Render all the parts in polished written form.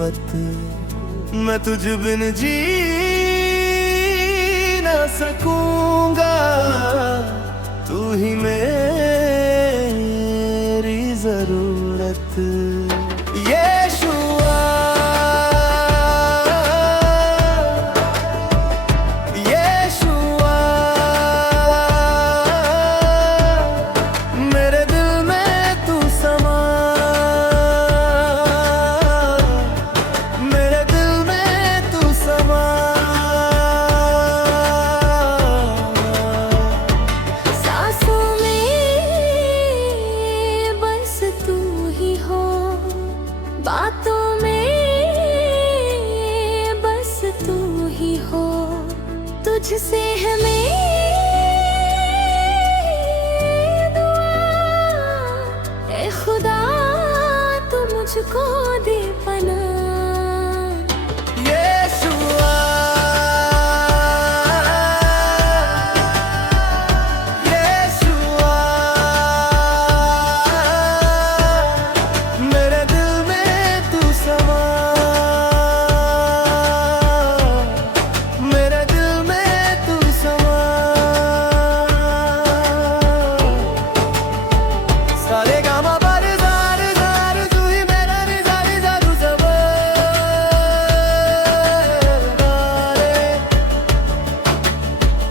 कुव्वत, मैं तुझ बिन जी ना सकूंगा, तू ही मेरी जरूरत। यीशुआ यीशुआ मेरे दिल में तू समा, मेरे दिल में तू समा। सांसों में बस तू ही हो, बातों में बस तू ही हो, तुझसे है मेरी दुआ। ए खुदा तू मुझको दे पनाह। यीशुआ यीशुआ मेरे दिल में तू समा, मेरे दिल में तू समा। सारे गामा बारे जार जार तू ही मेरा रिजा रिजा तू सब रे।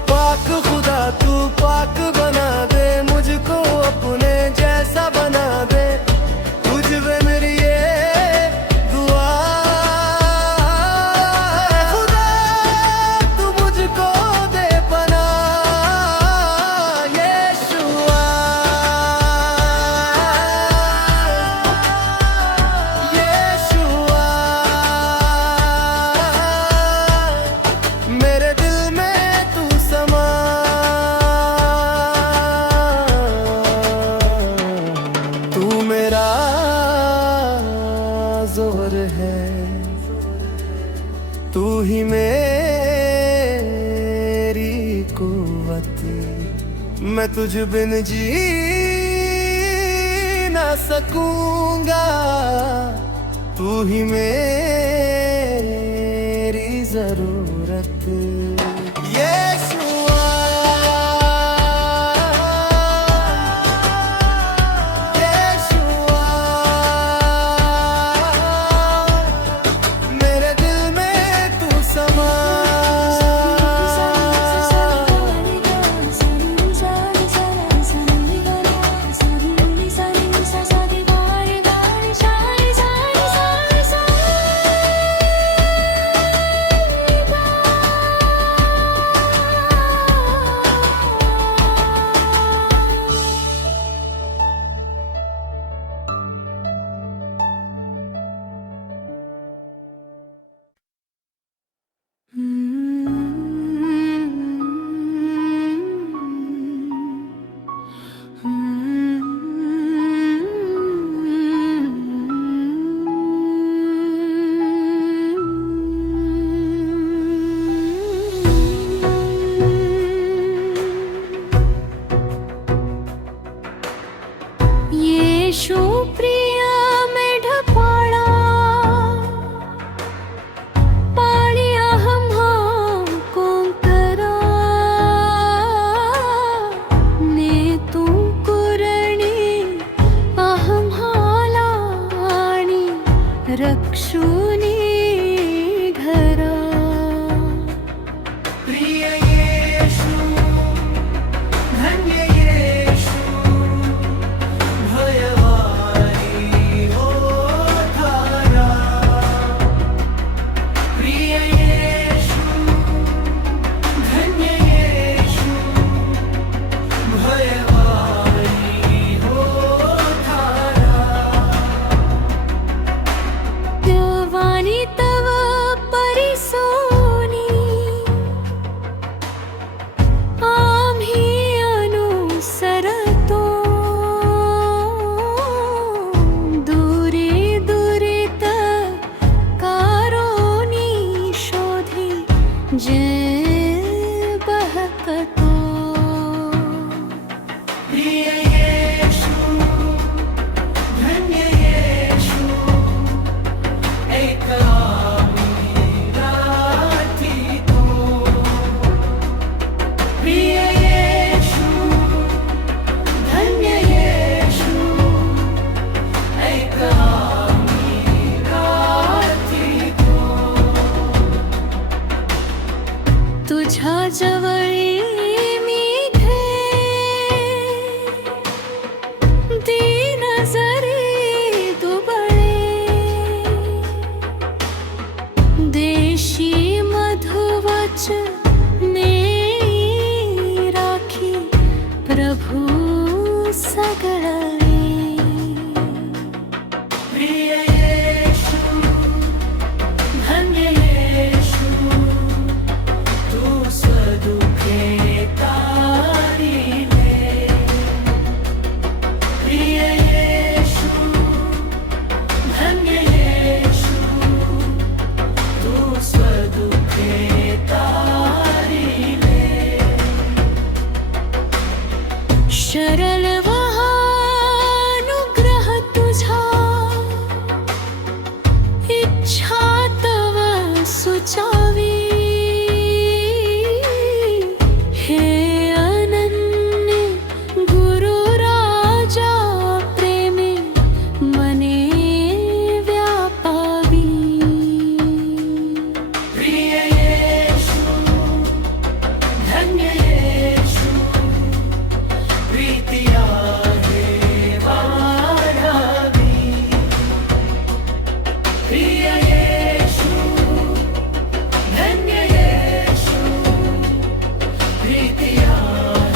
पाक खुदा तू पाक बना दे, मुझको अपने जैसा बना दे, तुझ पे मेरी ये दुआ है। खुदा तू मुझको दे पनाह। यीशुआ यीशुआ मेरे दिल में तू समा। तू मेरा जोर है, तू ही मेरी कुव्वत, मैं तुझ बिन जी ना सकूंगा, तू ही मेरी जरूरत। यीशुआ यीशुआ मेरे दिल में तू समा। यीशु प्रिय में ढपाड़ा पाड़िया हम को करा ने तू कुरणी अहम हालाणी रक्षुनी घरा। प्रिय यीशु धन्य यीशु भयवारी हो धारा। प्रिय यीशु धन्य यीशु भयवारी हो धारा। देवा इच्छा तव सुचावी, हे अनन्य गुरु राजा प्रेमी मने व्यापावी। प्रिय येशु धन्य येशु प्रीतिया हे वाढावी। प्रिय येशु धन्य येशु प्रीतिया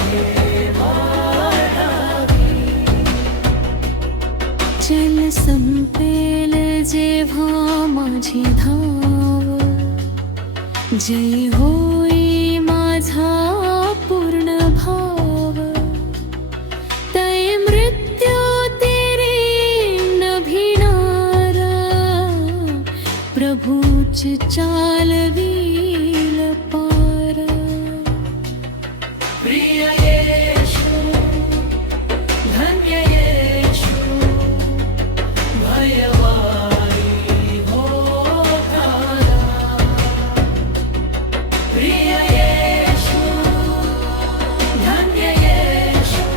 हे वाढावी। जल संपेल जेव्हा माझी धाव, जय होई माझा पूर्ण भाव। तै मृत्यू तेरी न भिनारा, प्रभूच चालवील पार। प्रिय येशु धन्य येशु भयवारी हो धारा। प्रिय येशु धन्य येशु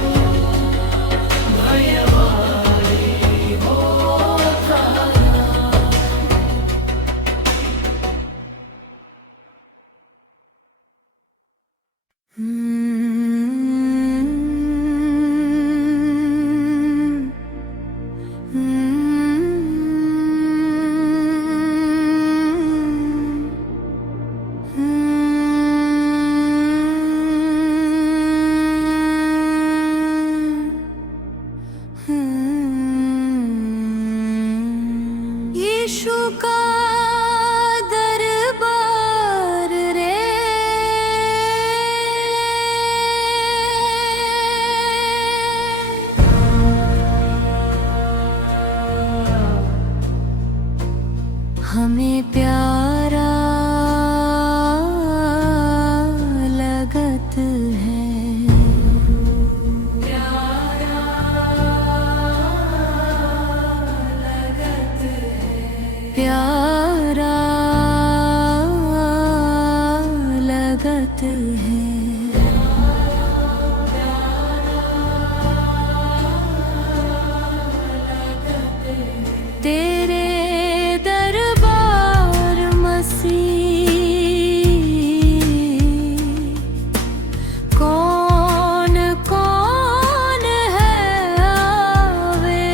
भयवारी हो धारा। यीशु का दरबार रे, हमें प्यारा लगत है। प्यारा लगत है। तेरे दरबार मसीह, कौन कौन है आवे।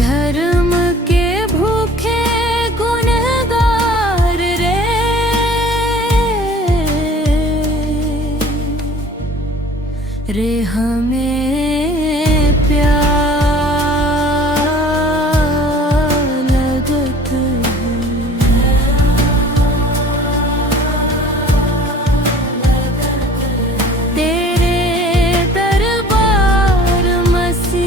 धर्म के भूखे गुनहगार रे, रे हमें प्यार लगत है। तेरे दरबार मसीह,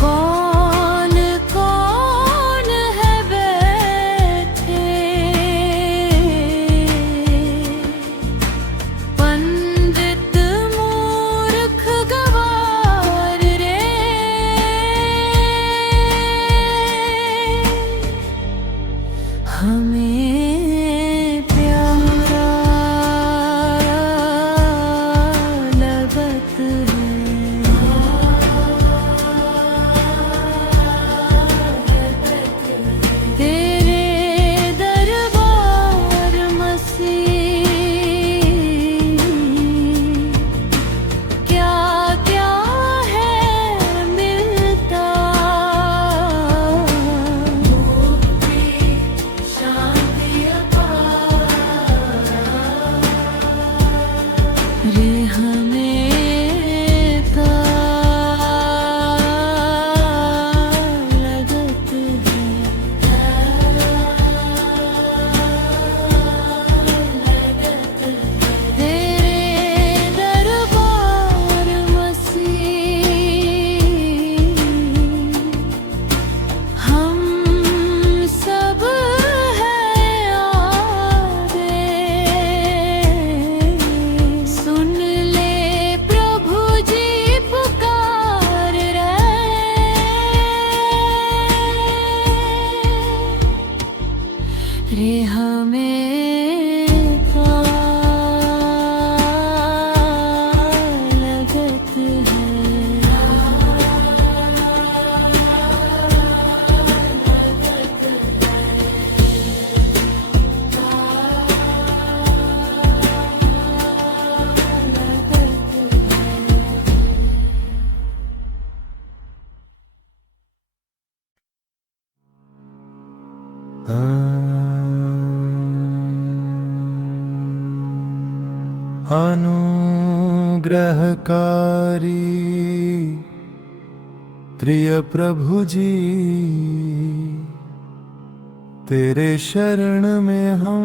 कौन कौन है बैठे। प्रिय प्रभु जी, तेरे शरण में हम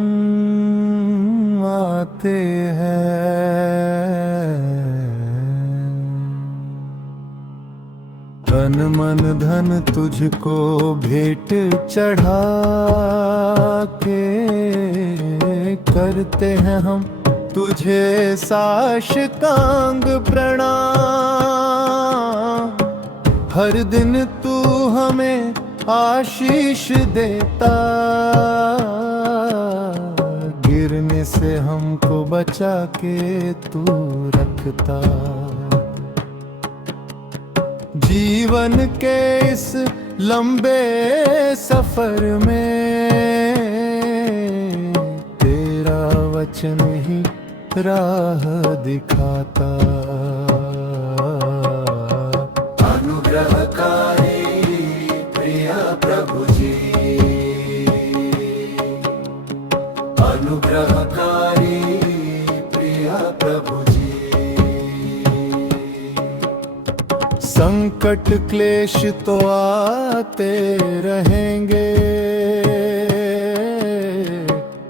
आते हैं। तन मन धन तुझको भेंट चढ़ा के करते हैं हम तुझे साष्टांग प्रणाम। हर दिन तू हमें आशीष देता, गिरने से हमको बचा के तू रखता। जीवन के इस लंबे सफर में तेरा वचन ही राह दिखाता। अनुग्रहकारी प्रिय प्रभु जी, अनुग्रहकारी प्रिय प्रभु जी। संकट क्लेश तो आते रहेंगे,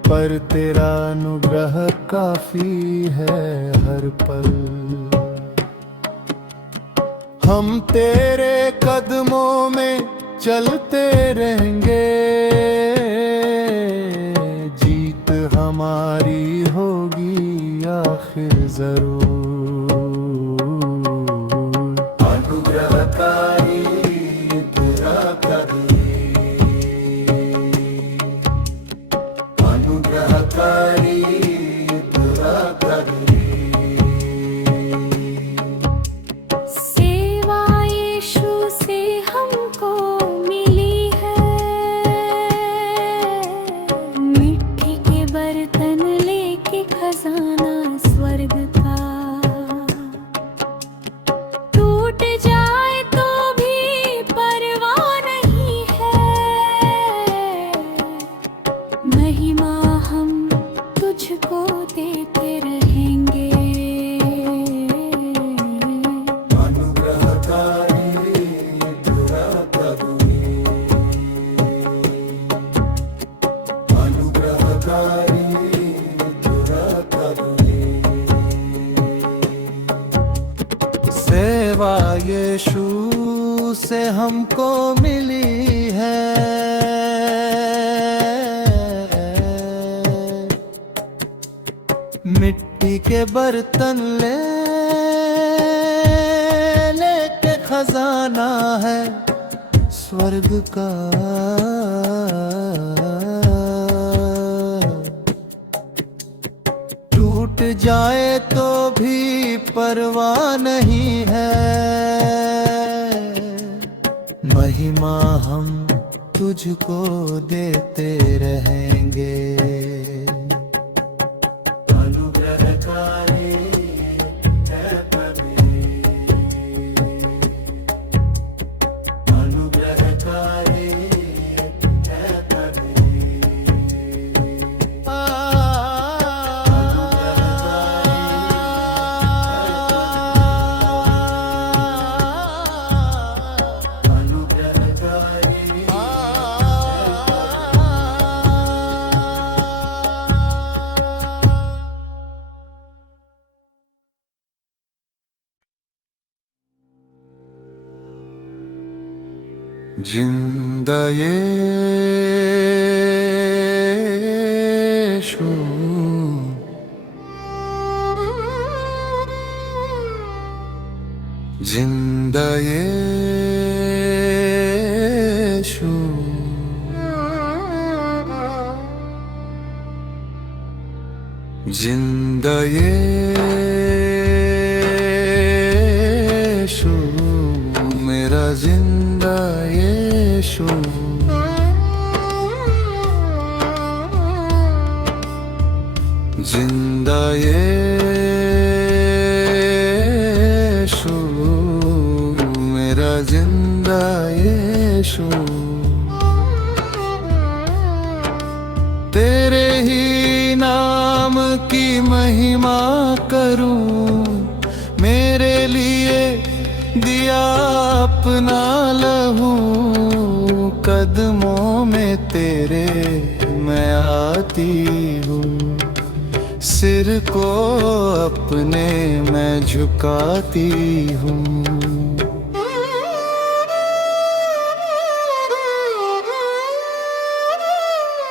पर तेरा अनुग्रह काफी है हर पल। हम तेरे कदमों में चलते रहेंगे, जीत हमारी होगी आखिर जरूर। अनुग्रहकारी तेरा अनुग्रहकारी तेरा सेवा यीशु से हमको मिली है, मिट्टी के बर्तन लेके खजाना स्वर्ग का। टूट जाए तो भी परवाह नहीं है, महिमा हम तुझको देते रहेंगे। अनुग्रहकारी तेरा अनुग्रहकारी तेरा सेवा यीशु से हमको मिली है, मिट्टी के बर्तन लेके खजाना है स्वर्ग का। टूट जाए तो भी परवाह नहीं है, महिमा हम तुझको देते रहेंगे। अनुग्रहकारी है प्रभु, अनुग्रहकारी है प्रभु। जिंदा यीशु, जिंदा यीशु, जिंदा यीशु, मेरा जिंदा यीशु। जिंदा यीशु, मेरा जिंदा यीशु। तेरे ही नाम की महिमा करूं, मेरे दिया अपना लहू, कदमों में तेरे मैं आती हूँ, सिर को अपने मैं झुकाती हूँ।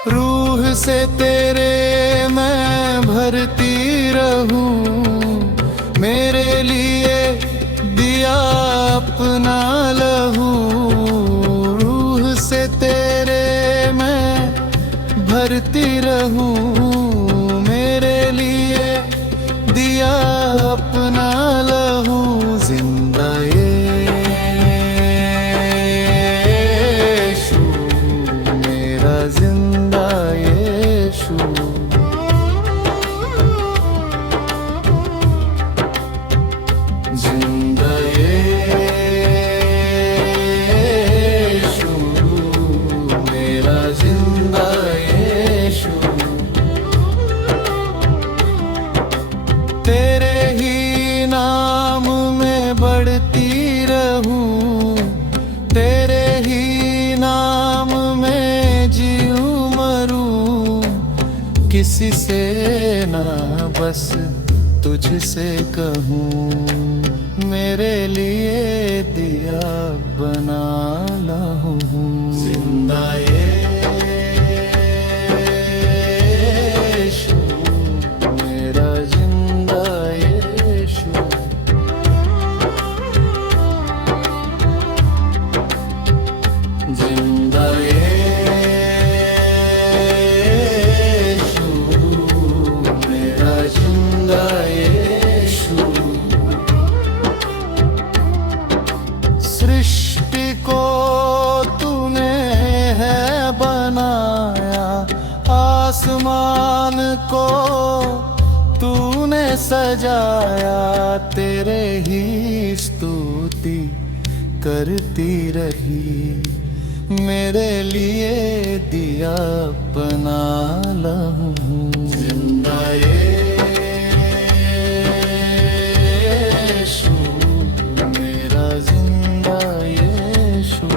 रूह से तेरे मैं भरती रहूं, मेरे लिए दिया अपना लहू, रूह से तेरे मैं भरती रहूं, मेरे लिए दिया अपना लहू। जिंदा यीशु मेरा जिंदा यीशु, जिंदा यीशु मेरा जिंदा यीशु। तेरे ही नाम में बढ़ती रहूं, तेरे ही नाम में जीऊं मरूं, किसी से ना बस तुझसे कहूं, मेरे लिए दिया बना लाऊं। जिंदा यीशु मेरा जिंदा यीशु, जिंदा यीशु मेरा जिंदा यीशु। सृष्टि को तूने है बनाया, आसमान को तूने सजाया, तेरे ही स्तुति करती रही, मेरे लिए दिया बना लहू। जिंदा यीशु मेरा जिंदा यीशु,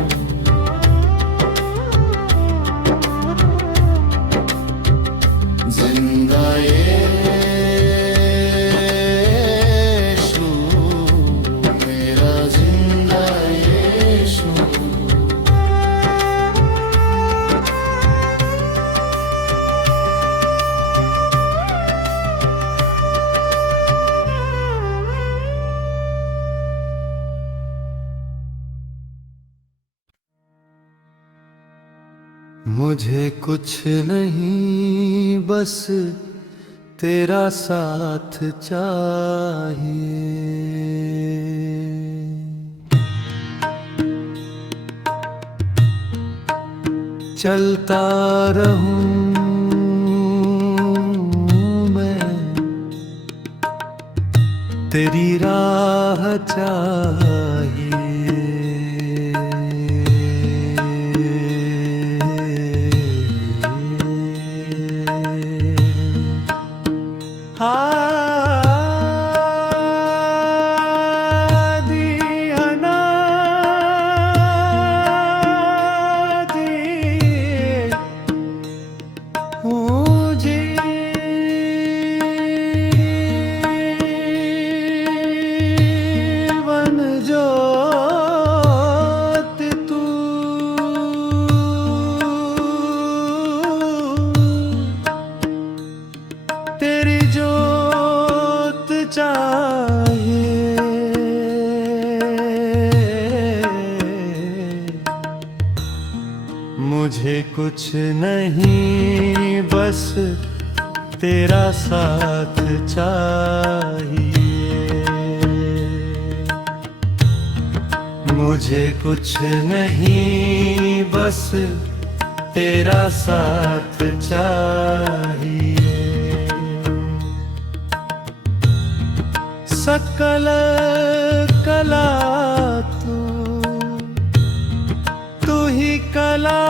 जिंदा यीशु मेरा जिंदा यीशु। मुझे कुछ नहीं बस तेरा साथ चाहिए, चलता रहूं मैं तेरी राह चाहिए। मुझे कुछ नहीं बस तेरा साथ चाहिए, मुझे कुछ नहीं बस तेरा साथ चाहिए। सकल कला तू ही कलाकार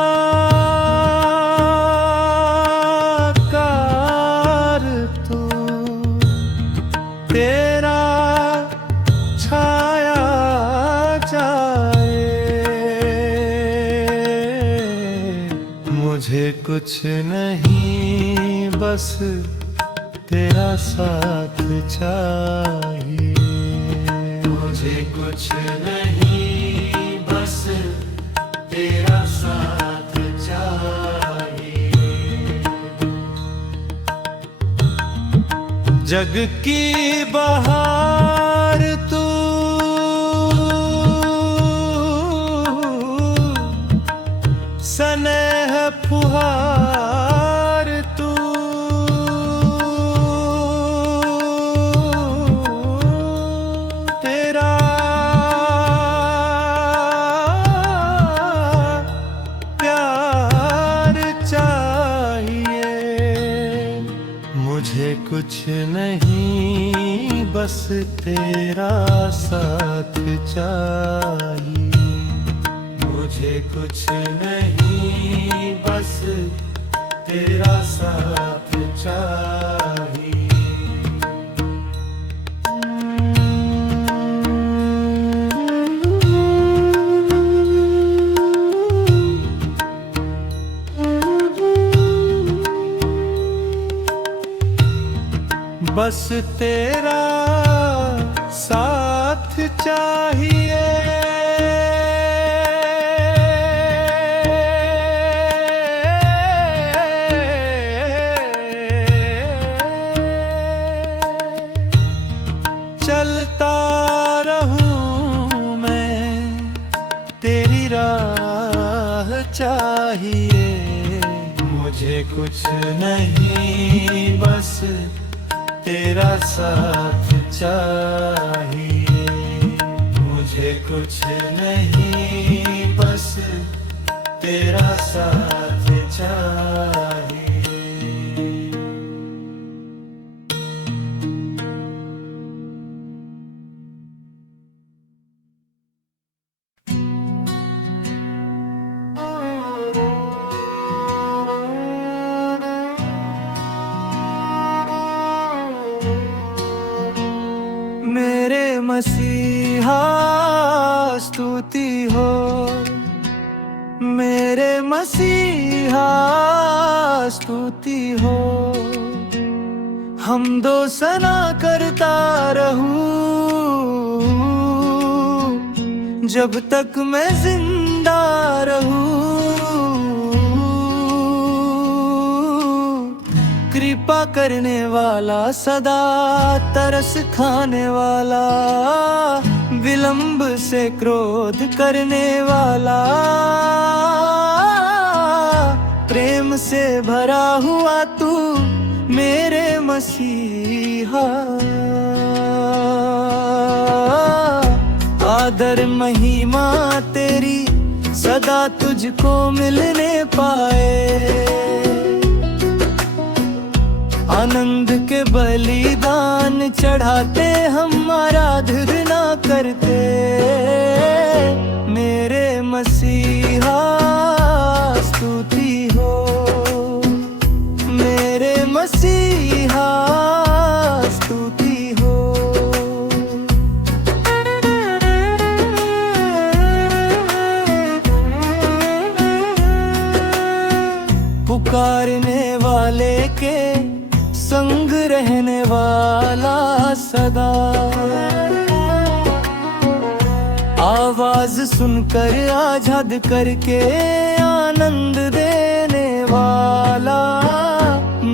तू, तेरा छाया कुछ नहीं बस तेरा साथ चाहिए। मुझे कुछ नहीं बस तेरा साथ चाहिए। जग की बहार तू, स्नेह फुहार तू, तेरा प्यार चाहिए। मुझे कुछ नहीं बस तेरा साथ चाहिए। मुझे कुछ नहीं बस तेरा साथ चाहिए। बस तेरा साथ चाहिए। चलता रहूं मैं तेरी राह चाहिए। मुझे कुछ नहीं बस तेरा साथ चाहिए। मुझे कुछ नहीं बस तेरा साथ चाहिए। मेरे मसीहा स्तुति हो, मेरे मसीहा स्तुति हो। हमदो सना करता रहूं जब तक मैं जिंदा रहूं। कृपा करने वाला, सदा तरस खाने वाला, विलंब से क्रोध करने वाला, प्रेम से भरा हुआ तू मेरे मसीहा। आदर महिमा तेरी सदा तुझको मिलने पाए। आनंद के बलिदान चढ़ाते हम आराधना करते। मेरे मसीहा स्तुति हो, मेरे मसीहा स्तुति हो। पुकारने वाले के संग रहने वाला सदा, आवाज सुनकर आजाद करके आनंद देने वाला।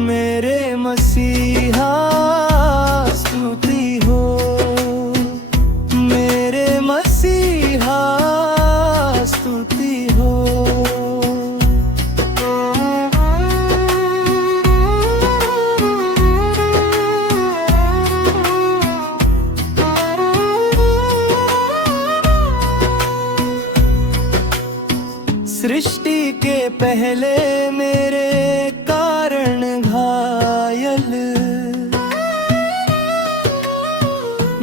मेरे मसीहा स्तुति हो, मेरे मसीहा स्तुति हो। सृष्टि के पहले मेरे कारण घायल,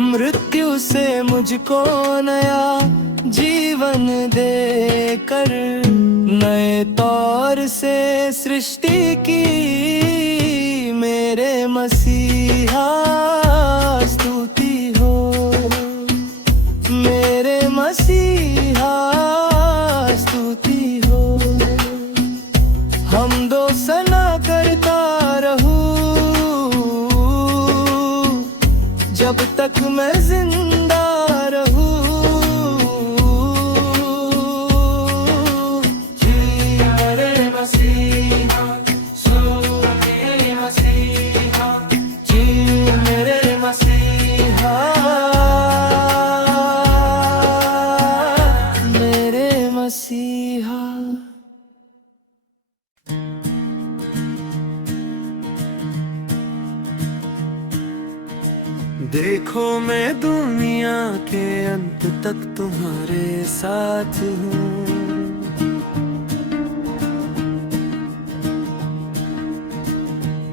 मृत्यु से मुझको नया जीवन देकर नए तौर से सृष्टि की। मेरे मसीहा स्तुति हो, मेरे मसीहा स्तुति हो। हम देखो मैं दुनिया के अंत तक तुम्हारे साथ हूँ।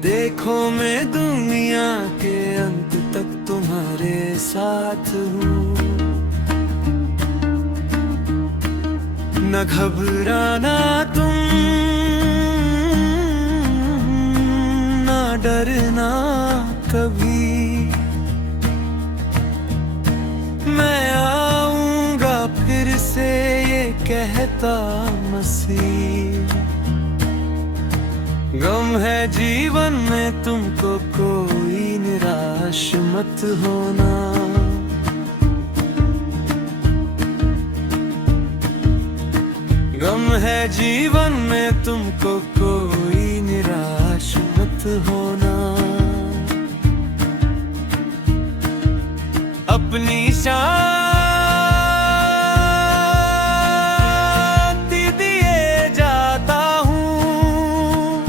देखो मैं दुनिया के अंत तक तुम्हारे साथ हूँ। न घबराना तुम, न डरना कभी, मैं आऊंगा फिर से ये कहता मसीह। गम है जीवन में तुमको कोई निराश मत होना। गम है जीवन में तुमको कोई निराश मत होना। अपनी शांति दिए जाता हूँ,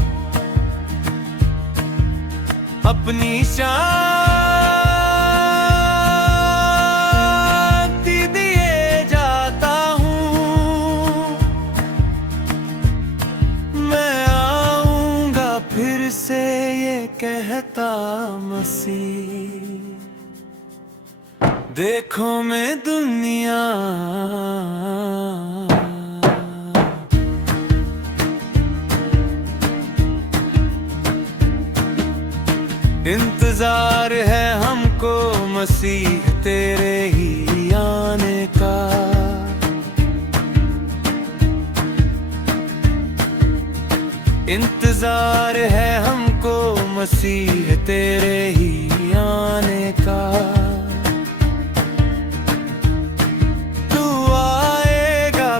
अपनी शांति दिए जाता हूँ। मैं आऊंगा फिर से ये कहता मसीह। देखो मैं दुनिया इंतजार है हमको मसीह तेरे ही आने का। इंतजार है हमको मसीह तेरे ही आने का।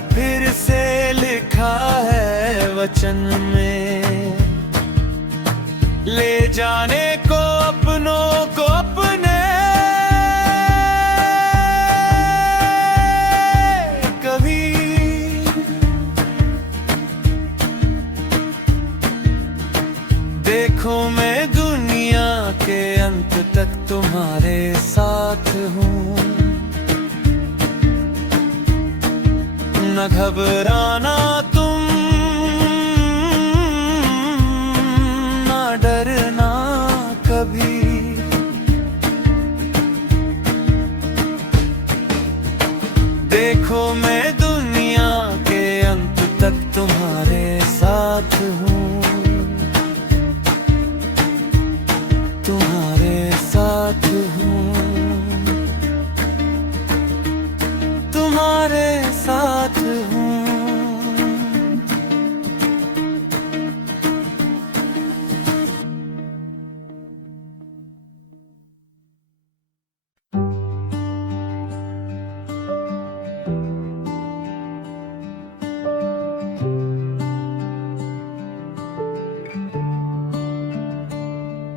फिर से लिखा है वचन में, ले जाने को अपनों को अपने। कभी देखो मैं दुनिया के अंत तक तुम्हारे साथ हूँ। न घबराना तुम, न डरना कभी, देखो मैं दुनिया के अंत तक तुम्हारे साथ हूँ। तुम्हारे साथ हूँ, तुम्हारे साथ हूँ।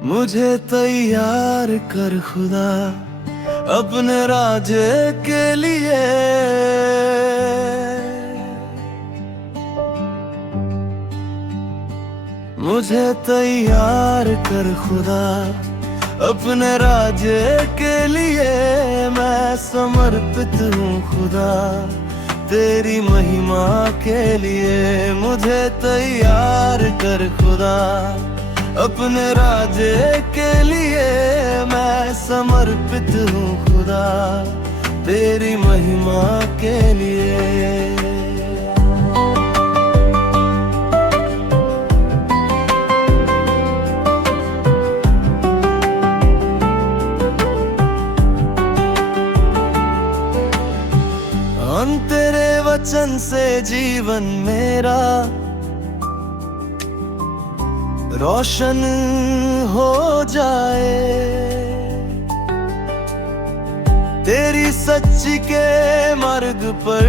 मुझे तैयार कर खुदा अपने राजे के लिए। मुझे तैयार कर खुदा अपने राजे के लिए। मैं समर्पित हूँ खुदा तेरी महिमा के लिए। मुझे तैयार कर खुदा अपने राजे के लिए। मैं समर्पित हूँ खुदा तेरी महिमा के लिए। तेरे वचन से जीवन मेरा रोशन हो जाए। तेरी सच्ची के मार्ग पर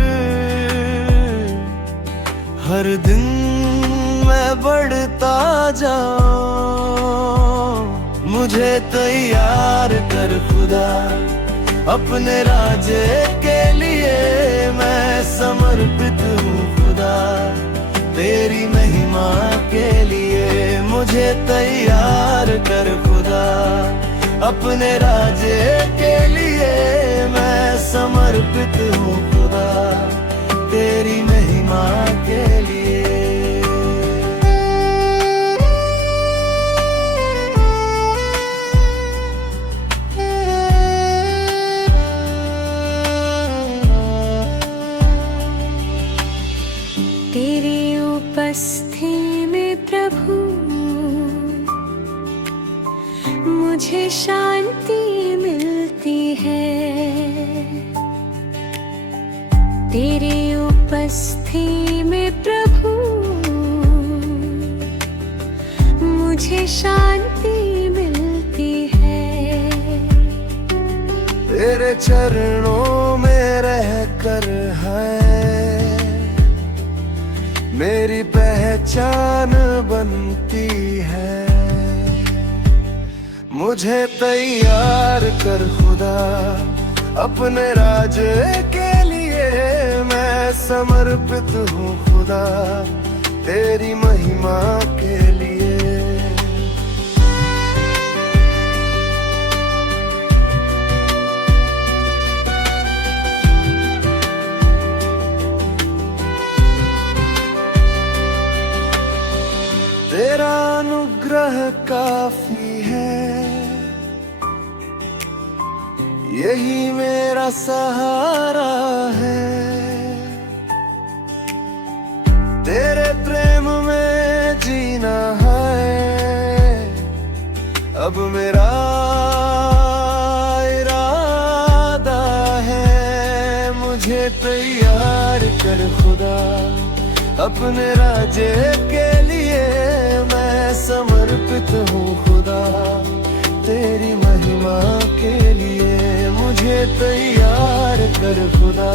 हर दिन मैं बढ़ता जाऊं। मुझे तैयार कर खुदा अपने राजे के लिए। मैं समर्पित हूँ खुदा तेरी महिमा के लिए। मुझे तैयार कर खुदा अपने राजे के लिए मैं समर्पित हूँ खुदा, तेरी महिमा के लिए। तेरी उपस्थिति में प्रभु मुझे शांति मिलती है। तेरी उपस्थिति में प्रभु मुझे शांति मिलती है। तेरे चरणों में रहकर है मेरी पहचान बनती है। मुझे तैयार कर खुदा, अपने राज के लिए मैं समर्पित हूँ खुदा, तेरी महिमा के लिए। तेरा अनुग्रह काफी है, यही मेरा सहारा है। तेरे प्रेम में जीना है अब मेरा इरादा है। मुझे तैयार कर खुदा, अपने राजे के लिए मैं समर्पित हूँ खुदा, तेरी महिमा के लिए। मुझे तैयार कर खुदा,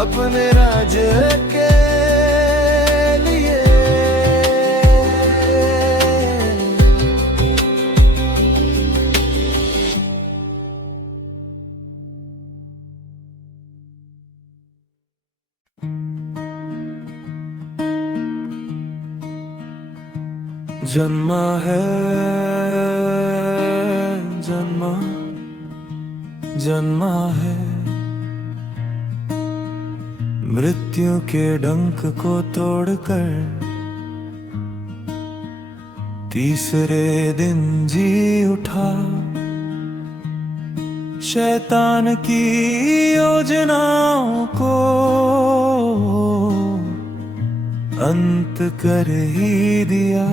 अपने राज के लिए। जन्मा है जन्मा, जन्मा है मृत्यु के डंक को तोड़कर, तीसरे दिन जी उठा। शैतान की योजनाओं को अंत कर ही दिया।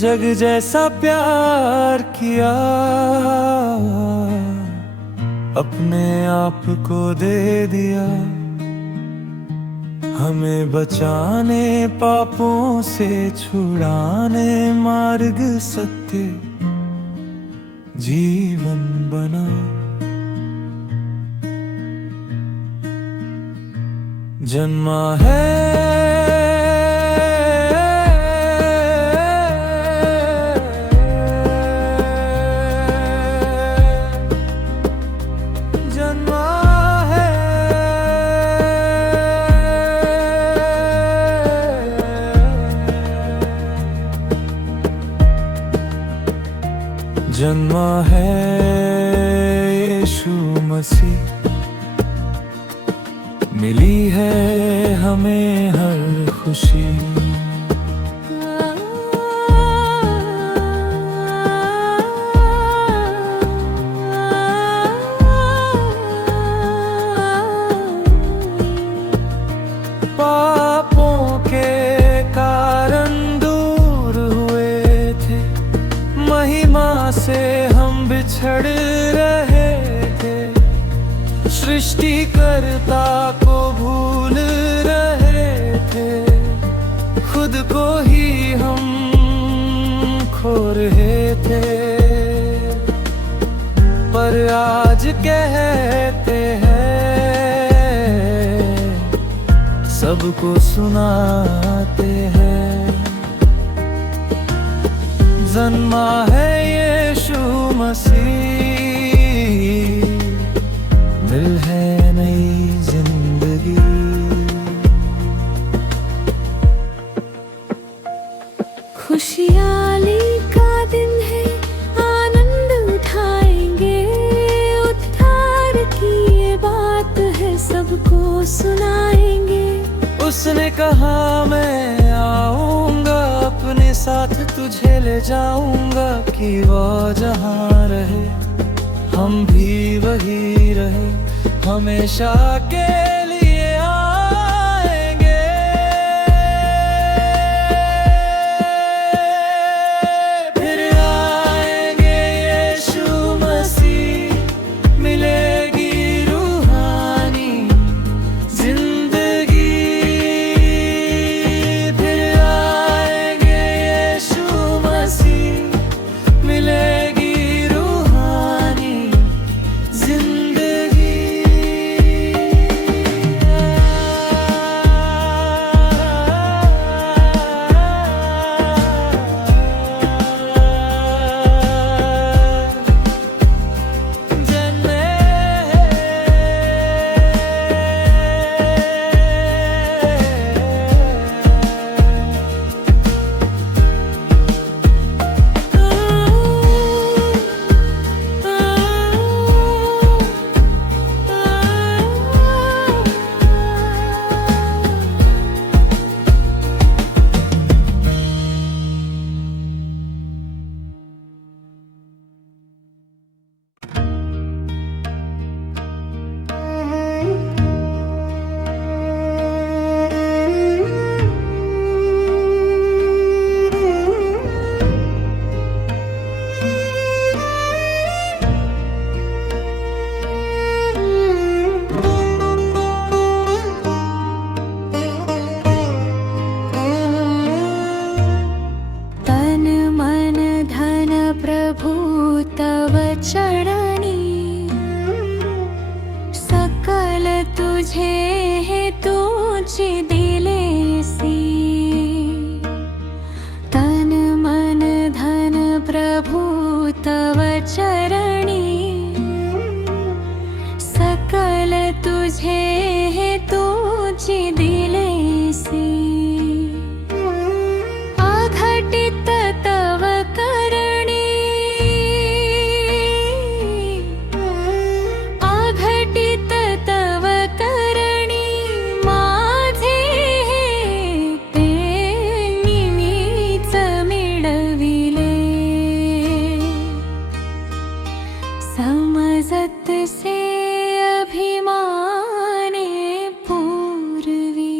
जग जैसा प्यार किया, अपने आप को दे दिया। हमें बचाने, पापों से छुड़ाने, मार्ग सत्य जीवन बना। जन्मा है जन्मा है यीशु मसीह, मिली है हमें हर खुशी। पापों के कारण दूर हुए थे, महिमा से हम बिछड़ रहे थे। सृष्टिकर्ता को भूल रहे थे, खुद को ही हम खो रहे थे। पर आज कहते हैं, सबको सुनाते हैं। जन्मा है यीशु मसीह, दिल है नई जिंदगी। खुशहाली का सुनाएंगे। उसने कहा मैं आऊंगा अपने साथ तुझे ले जाऊंगा, कि वो जहाँ रहे हम भी वही रहे, हमेशा के लिए आएंगे। फिर आएंगे यीशु मसीह, मिलेगी रूहानी जिंदगी। फिर आएंगे यीशु मसीह, मिलेगी रूहानी जिंदगी। तन मन धन प्रभु तव चरणी, सकल तुझे है तुझे दिलेसी। तन मन धन प्रभु तव चरणी, सकल तुझे है तुझे दिलेसी। अघटित तव करणी, अघटित तव करणी, माझे ते मीच मिळविले। समजत से अभिमाने पूर्वी।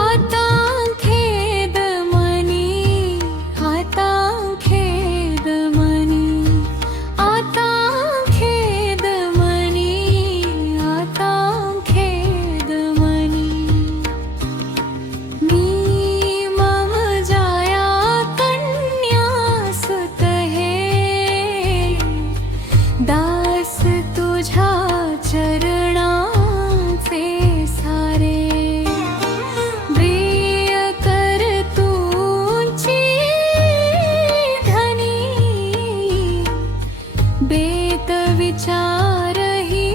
आता खेद मनी, आता खेद मनी, आता खेद मनी, आता खेद मनी। मी मम जाया कन्या सुत हे, दास तुझ्या चरणांचे सारे। प्रिय कर तुझी धनी, बेत विचारही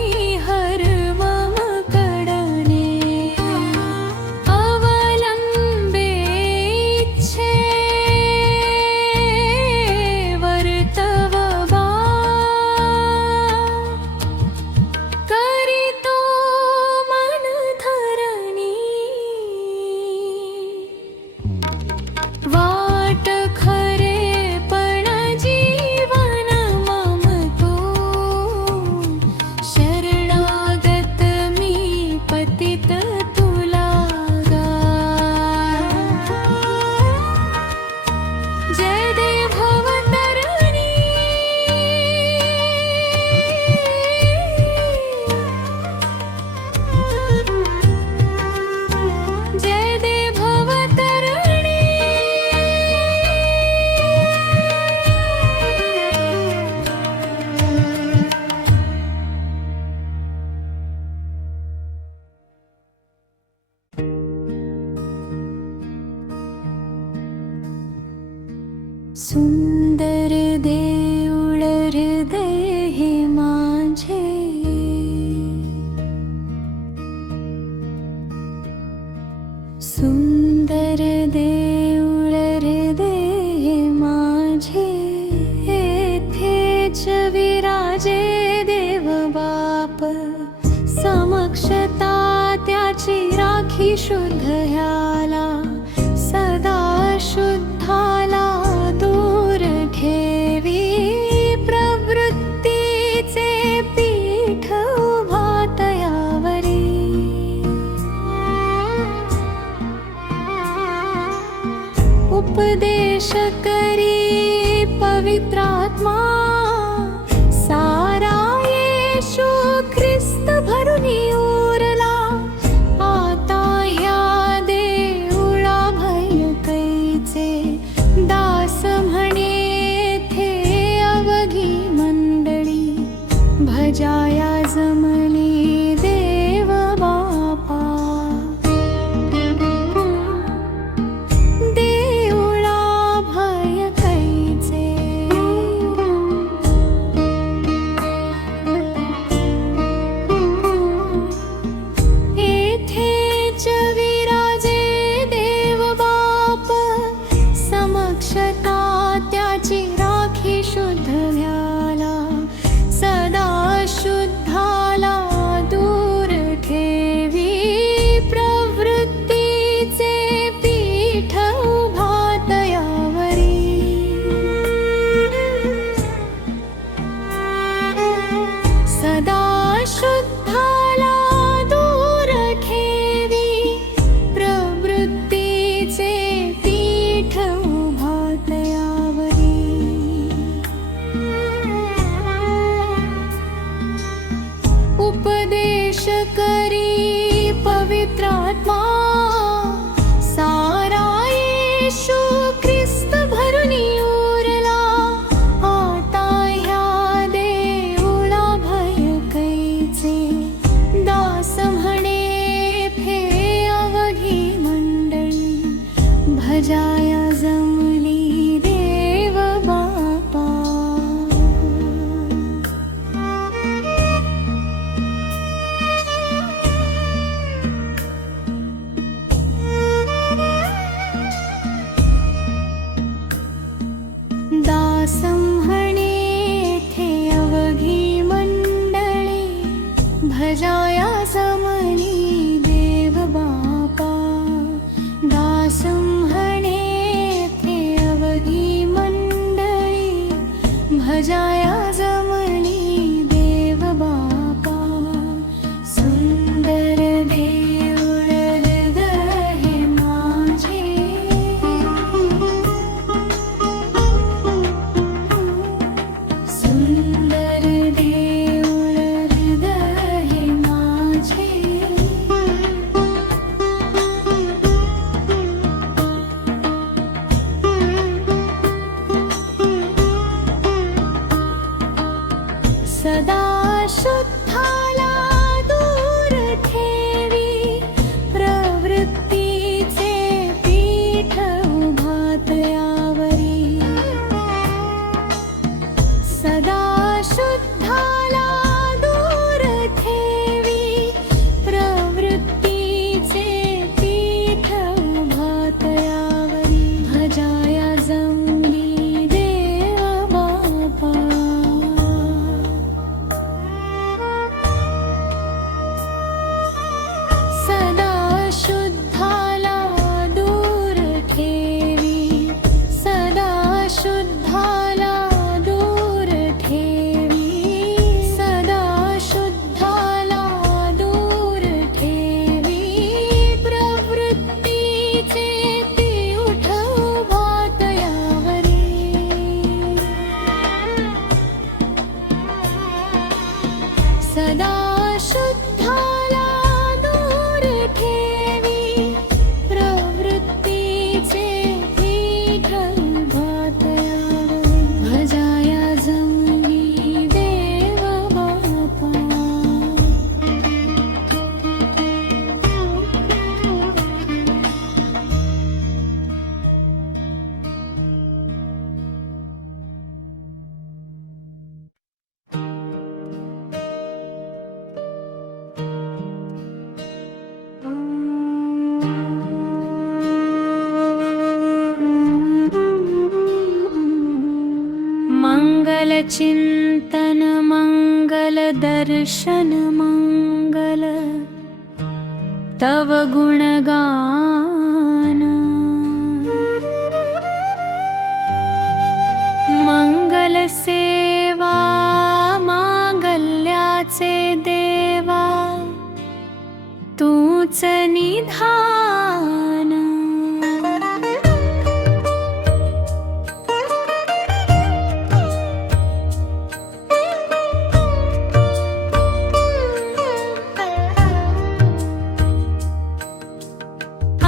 हर मम कडणे। अवलंबे इच्छे वर्तव बा, करी सुंदर देऊळ हृदय हे माझे, सुंदर देऊळ हृदय हे माझे, येथेच विराजे देव बाप, समक्षता त्याची राखी शुद्ध ह्याला, सदा शुद्धाला दूर ठेवी, प्रवृत्तीचे पीठ उभा तयावरी, उपदेश करी पवित्रात्मा, सारा येशू ख्रिस्त भरुनी उरला, आता ह्या देऊळा भय कैचे, दास म्हणे थे अवघी मंडळी, भजाया जमली देव बापा, देऊळा भय कैचे, येथेच विराजे देव बाप, समक्षता त्याची राखी शुद्ध ह्याला, सदा शुद्धाला दूर ठेवी, प्रवृत्तीचे पीठ उभा तयावरी, सदा शुद्धाला दूर ठेवी, प्रवृत्तीचे पीठ उभा तयावरी, उपदेश करी पवित्रात्मा, सारा येशू ख्रिस्त भरुनी उरला, आता ह्या देऊळा भय कैचे, दास म्हणे फे अवघी मंडळी, भजाया जमली देव बापा, दास म्हणे थे अवघी मंडळी, भजाया जमली देव बापा, दास म्हणे थे अवघी मंडळी, भजाया जमली देव बापा, सुंदर देऊळ हृदय हे माझे, सुंदर देऊळ हृदय हे माझे, तव गुणगान मंगल सेवा मांगल्याचे देवा तूच निधान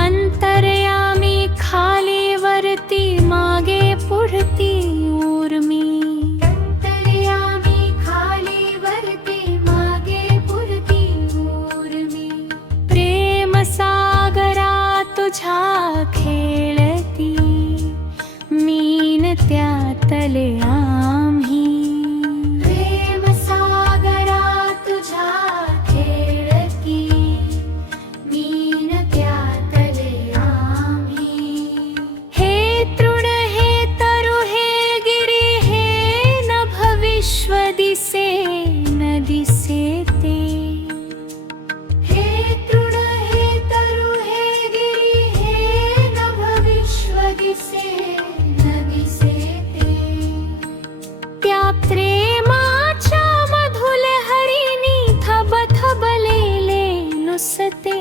अंतर्यामी खाली वरती मागे पुढती ऊर्मी अंतर्यामी खाली वरती मागे पुढती ऊर्मी प्रेम सागरा तुझ्या खेळती मीन त्यातले आम्ही प्रेम सागरा तुझ्या खेळती मीन त्यातले आम्ही हे तृण हे तरु हे गिरी हे नभ विश्व दिसे न दिसे ते हे तृण हे तरु हे गिरी हे नभ विश्व दिसे न दिसे ते त्या प्रेमाच्या मधुल हरिणी थब थबलेले नुसते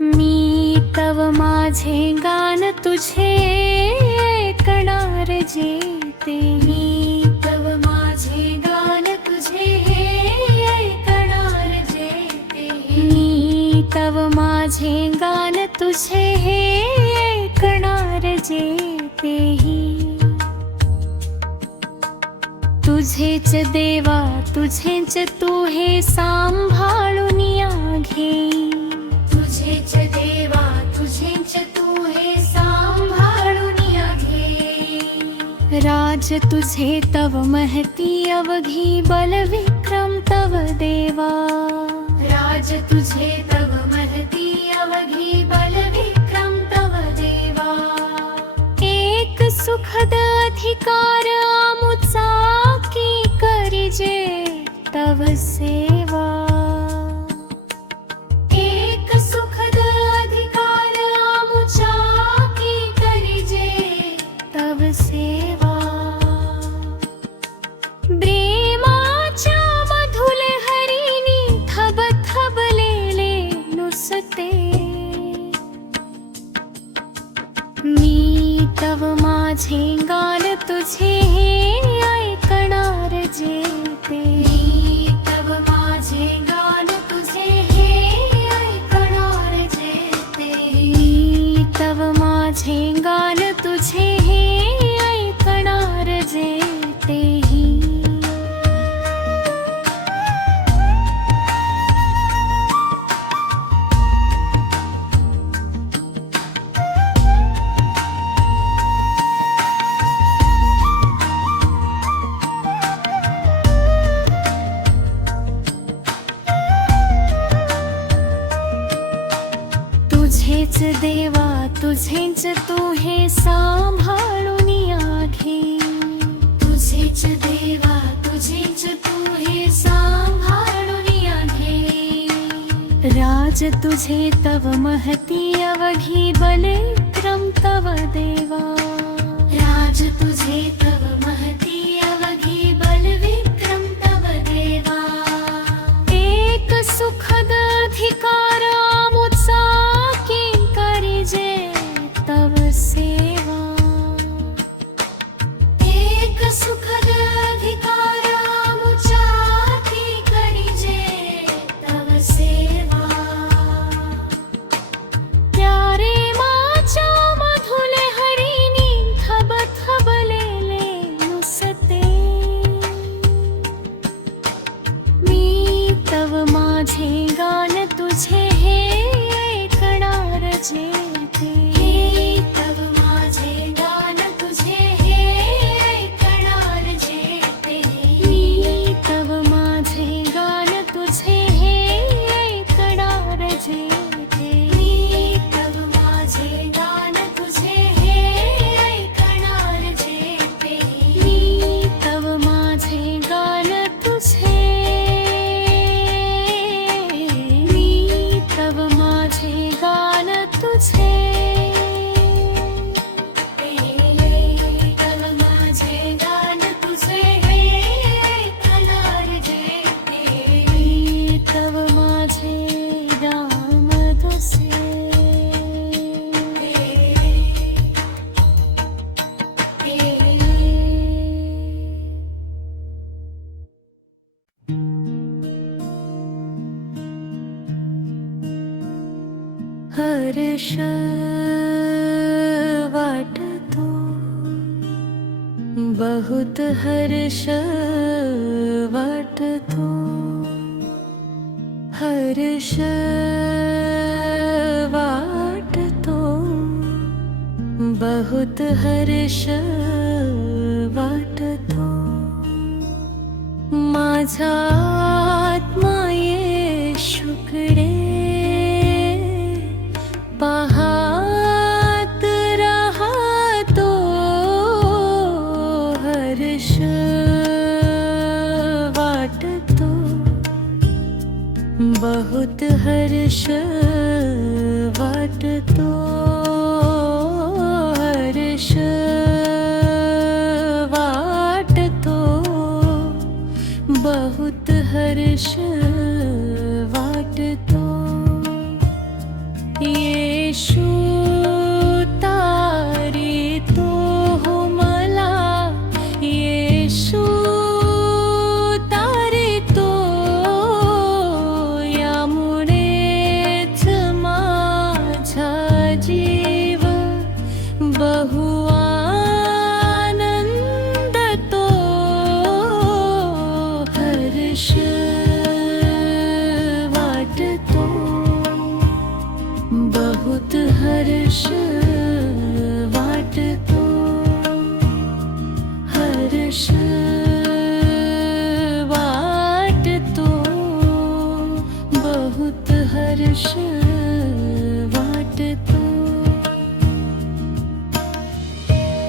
मी तव माझे गान तुझे ऐकणार जेते मी तव माझे गान तुझे ऐकणार जेते मी तव माझे गान तुझे ऐकणार जेतेही तुझेच देवा तुझेच तू हे सांभाळून या घेई तुझेच देवा तुझेच तू हे सांभाळून या घे राज तुझे तव महती अवघी बल विक्रम तव देवा राज तुझे तव महती अवघी बल विक्रम तव देवा एक सुखद अधिकार आमुचा की करिजे तव सेवा एक सुखद अधिकार आमुचा की करिजे तव सेवा प्रेमाच्या मधुल हरिणी थब थबलेले नुसते मी तव माझे गान तुझे ऐकणार जेते मी तव माझे गान तुझे ऐकणार जेते मी तव माझे गान तुझे ऐकणार जेतेही तुझेच देवा तुझेच तू हे सांभाळून या घे तुझेच देवा तुझेच तू हे सांभाळून या घे राज तुझे तव महती अवघी बल विक्रम तव देवा राज तुझे तव महती अवघी बल विक्रम तव देवा एक सुखद अधिकार आमुचा की करिजे तव सेवा एक सुखद अधिकार आमुचा की करिजे तव सेवा प्यारे माझ्या मधुल हरिणी थब थबलेले नुसते मी तव माझे गान तुझे ऐकणार जेते तव माझे गान तुझे ऐकणार जेते मी तव माझे गान तुझे ऐकणार जेते मी तव माझे गान तुझे ऐकणार जेते मी तव माझे गान तुझे हर्ष वाटतो, बहुत हर्ष वाटतो, हर्ष वाटतो, बहुत हर्ष वाटतो. माझा आत्मा येशूकडे पाहत राहतो, हर्ष वाटतो, बहुत हर्ष वाटतो, हर्ष वाटतो, बहुत हर्ष वाटतो. येशू तारितो हो मला, येशू तारितो, यामुळेच माझा जीव बहु आनंदतो, हर्ष वाटतो, बहुत हर्ष वाटतो, हर्ष वाटतो, बहुत हर्ष वाटतो.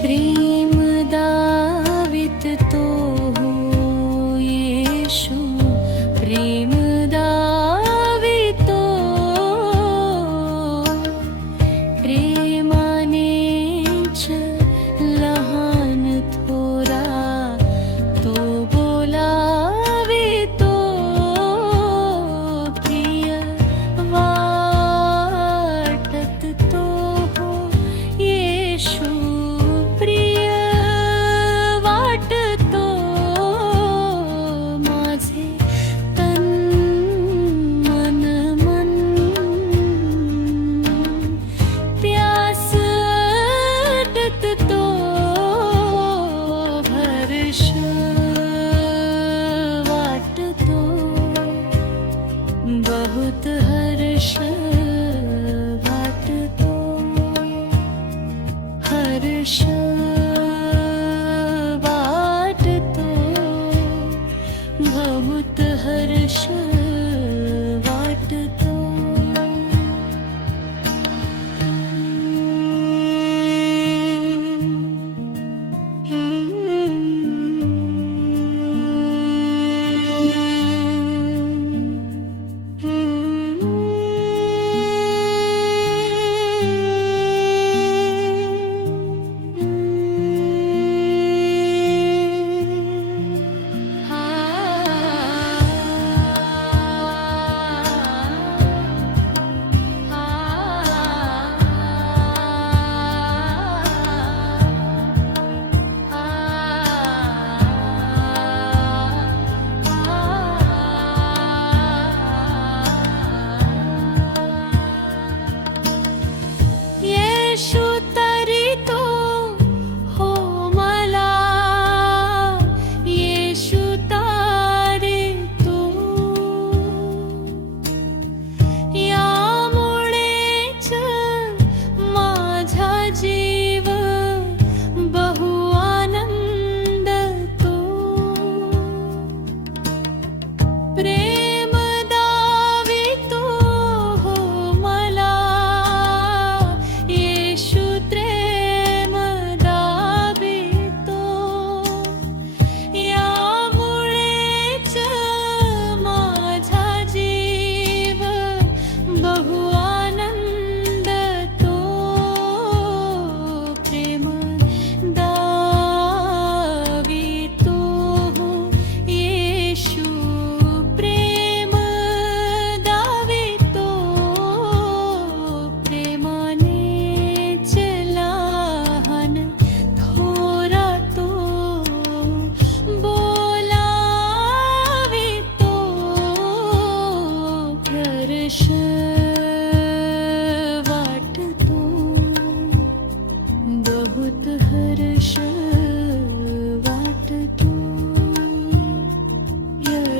प्रेम दावित तो हो येशू, प्रेम दावितो, प्रेमानेच लहान थोरा तो बोलावितो, प्रिय वाटत तो हो येशू, प्रिय वाटतो, माझे तन मन मन प्यासटत तो, हर्ष वाटतो, बहुत हर्ष वाटतो, हर्ष वाटतो, बहुत हर्ष वाटतो.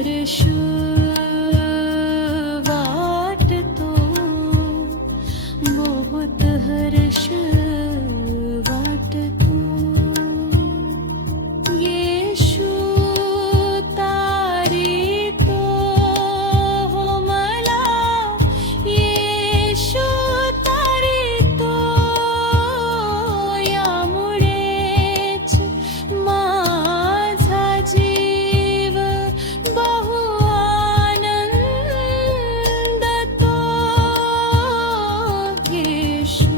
हर्ष वाटतो, बहुत हर्ष वाटतो. येशू तारितो हो मला, येशू तारितो, यामुळेच माझा जीव बहु आनंदतो. येशू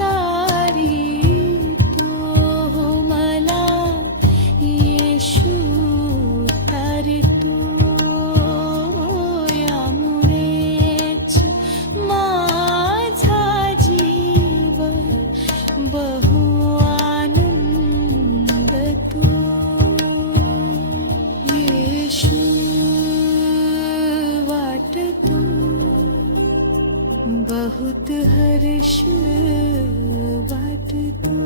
तारितो हो मला, येशू तारितो, यामुळेच माझा जीव बहु आनंदतो. येशू वाटतो, बहुत हर्ष वाटतो,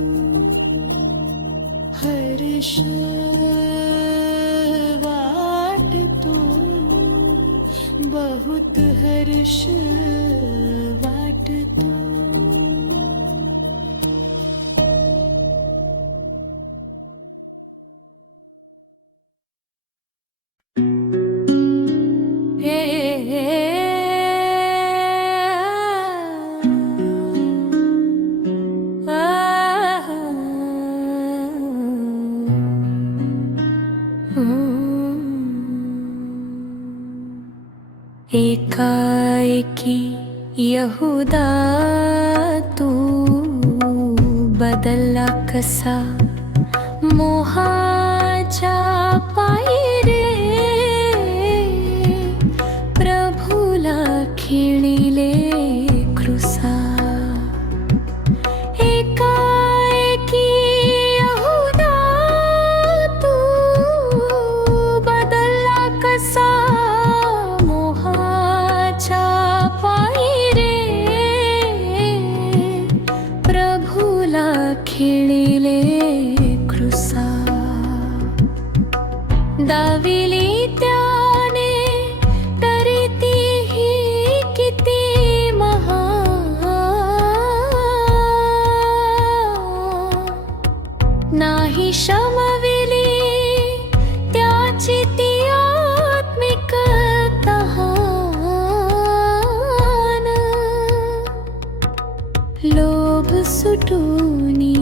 हर्ष वाटतो, बहुत हर्ष वाटतो. एकाएकी यहुदा तू बदलला कसा, मोहाच्या पायी रे, प्रभूला खिळिले क्रूसा. एकाएकी यहुदा तू बदलला कसा, मोहाच्या पायी रे, प्रभूला खिळिले क्रूसा. दाविली त्याने तरी तीही किती महान, नाही शमविली त्याची ती आत्मिक तहान. लोभ सुटूनी,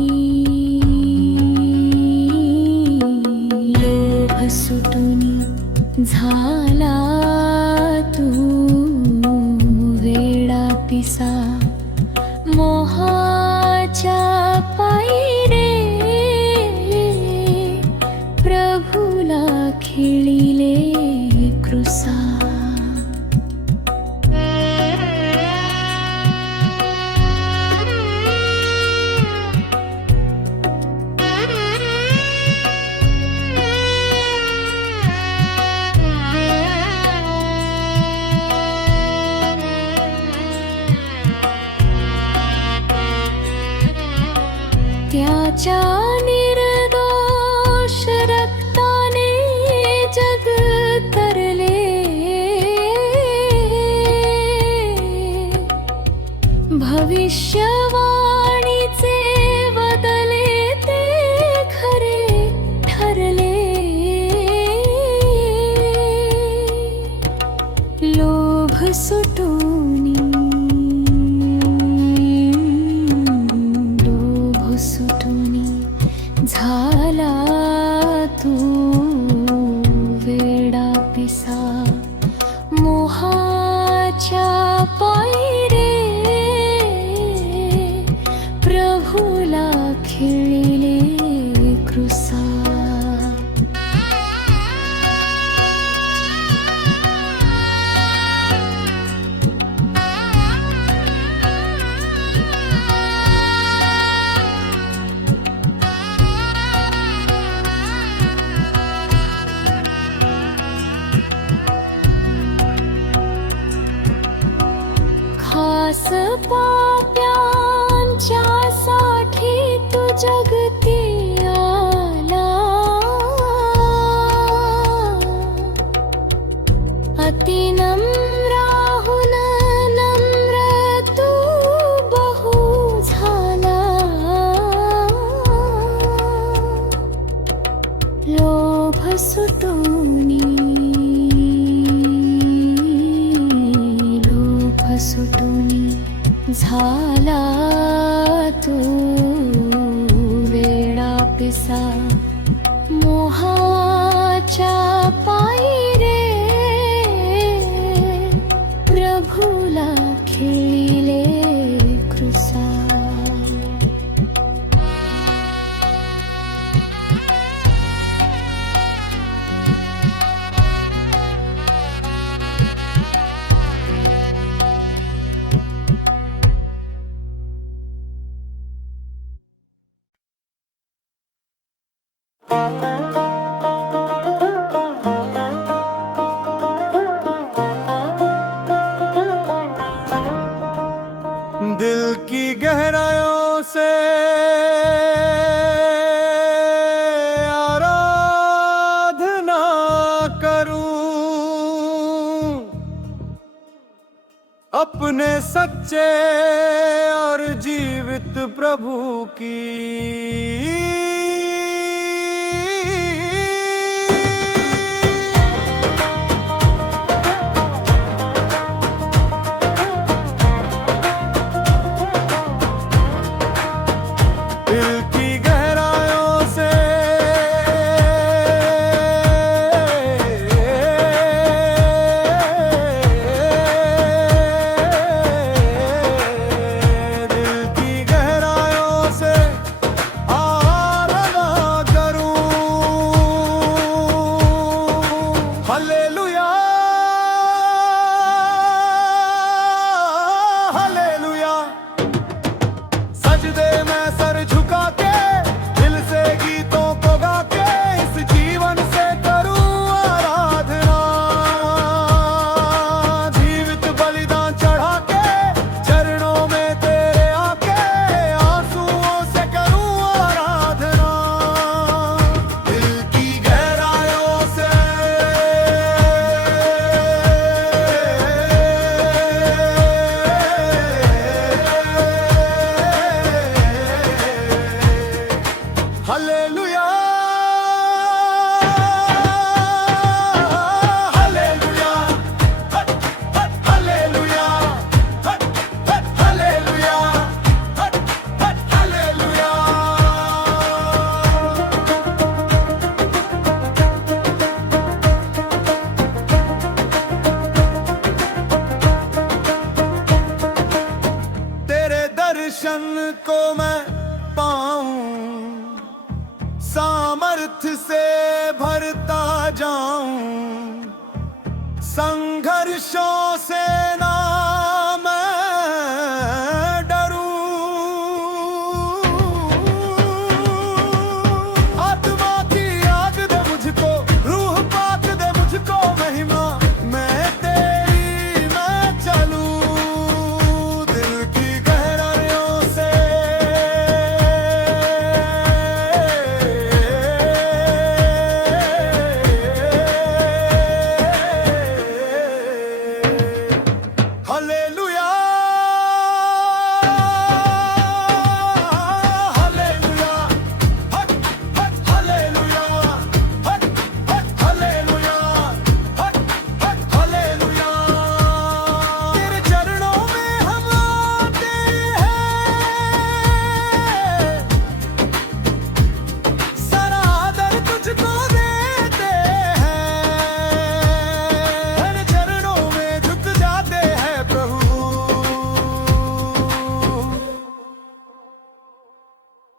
लोभ सुटूनी झाला तू वेडा पिसा, मोहाच्या पायी रे, प्रभूला खिळिले क्रूसा. त्याच्या निर्दोष रक्ताने जग तरले, भविष्यवाणीचे बदले ते खरे ठरले. लोभ सुटूनी, झाला तू वेडा पिसा, मोहाच्या पायी रे, प्रभूला खिळिले क्रूसा. खास पाप्यांच्यासाठी तू जगती आला, राहुल नम्र तू बहु झाला, लोभ सुटोनी झाला तू वेडा पिसा मोहाच्या पायी रे, प्रभूला खेळिले कृसा. दिल की गहराइयों से आराधना करूं, अपने सच्चे और जीवित प्रभु की. सामर्थ्य से भरता जाऊं, संघर्षों से ना मैं डरूं. आत्मा की आग दे मुझको, रूह पाक दे मुझको महिमा, मैं तेरी मैं चलूं. दिल की गहराइयों से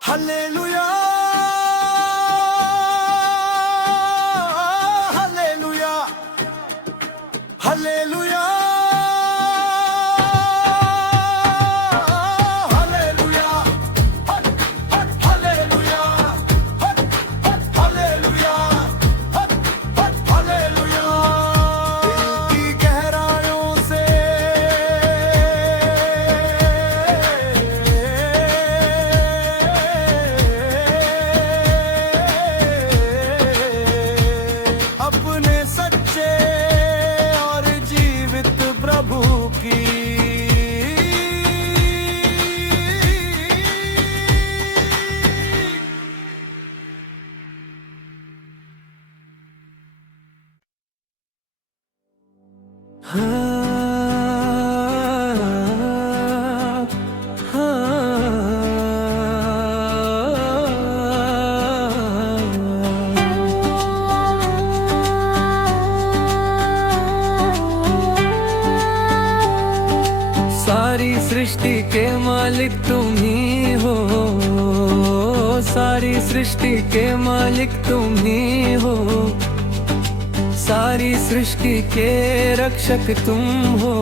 hallelujah, hallelujah, hallelujah, hallelujah, hallelujah, hallelujah, hallelujah. दिल की गहराइयों से अपने सच्चे और सारी सृष्टि के मालिक तुम ही हो, सारी सृष्टि के मालिक तुम ही हो, सारी सृष्टि के रक्षक तुम हो।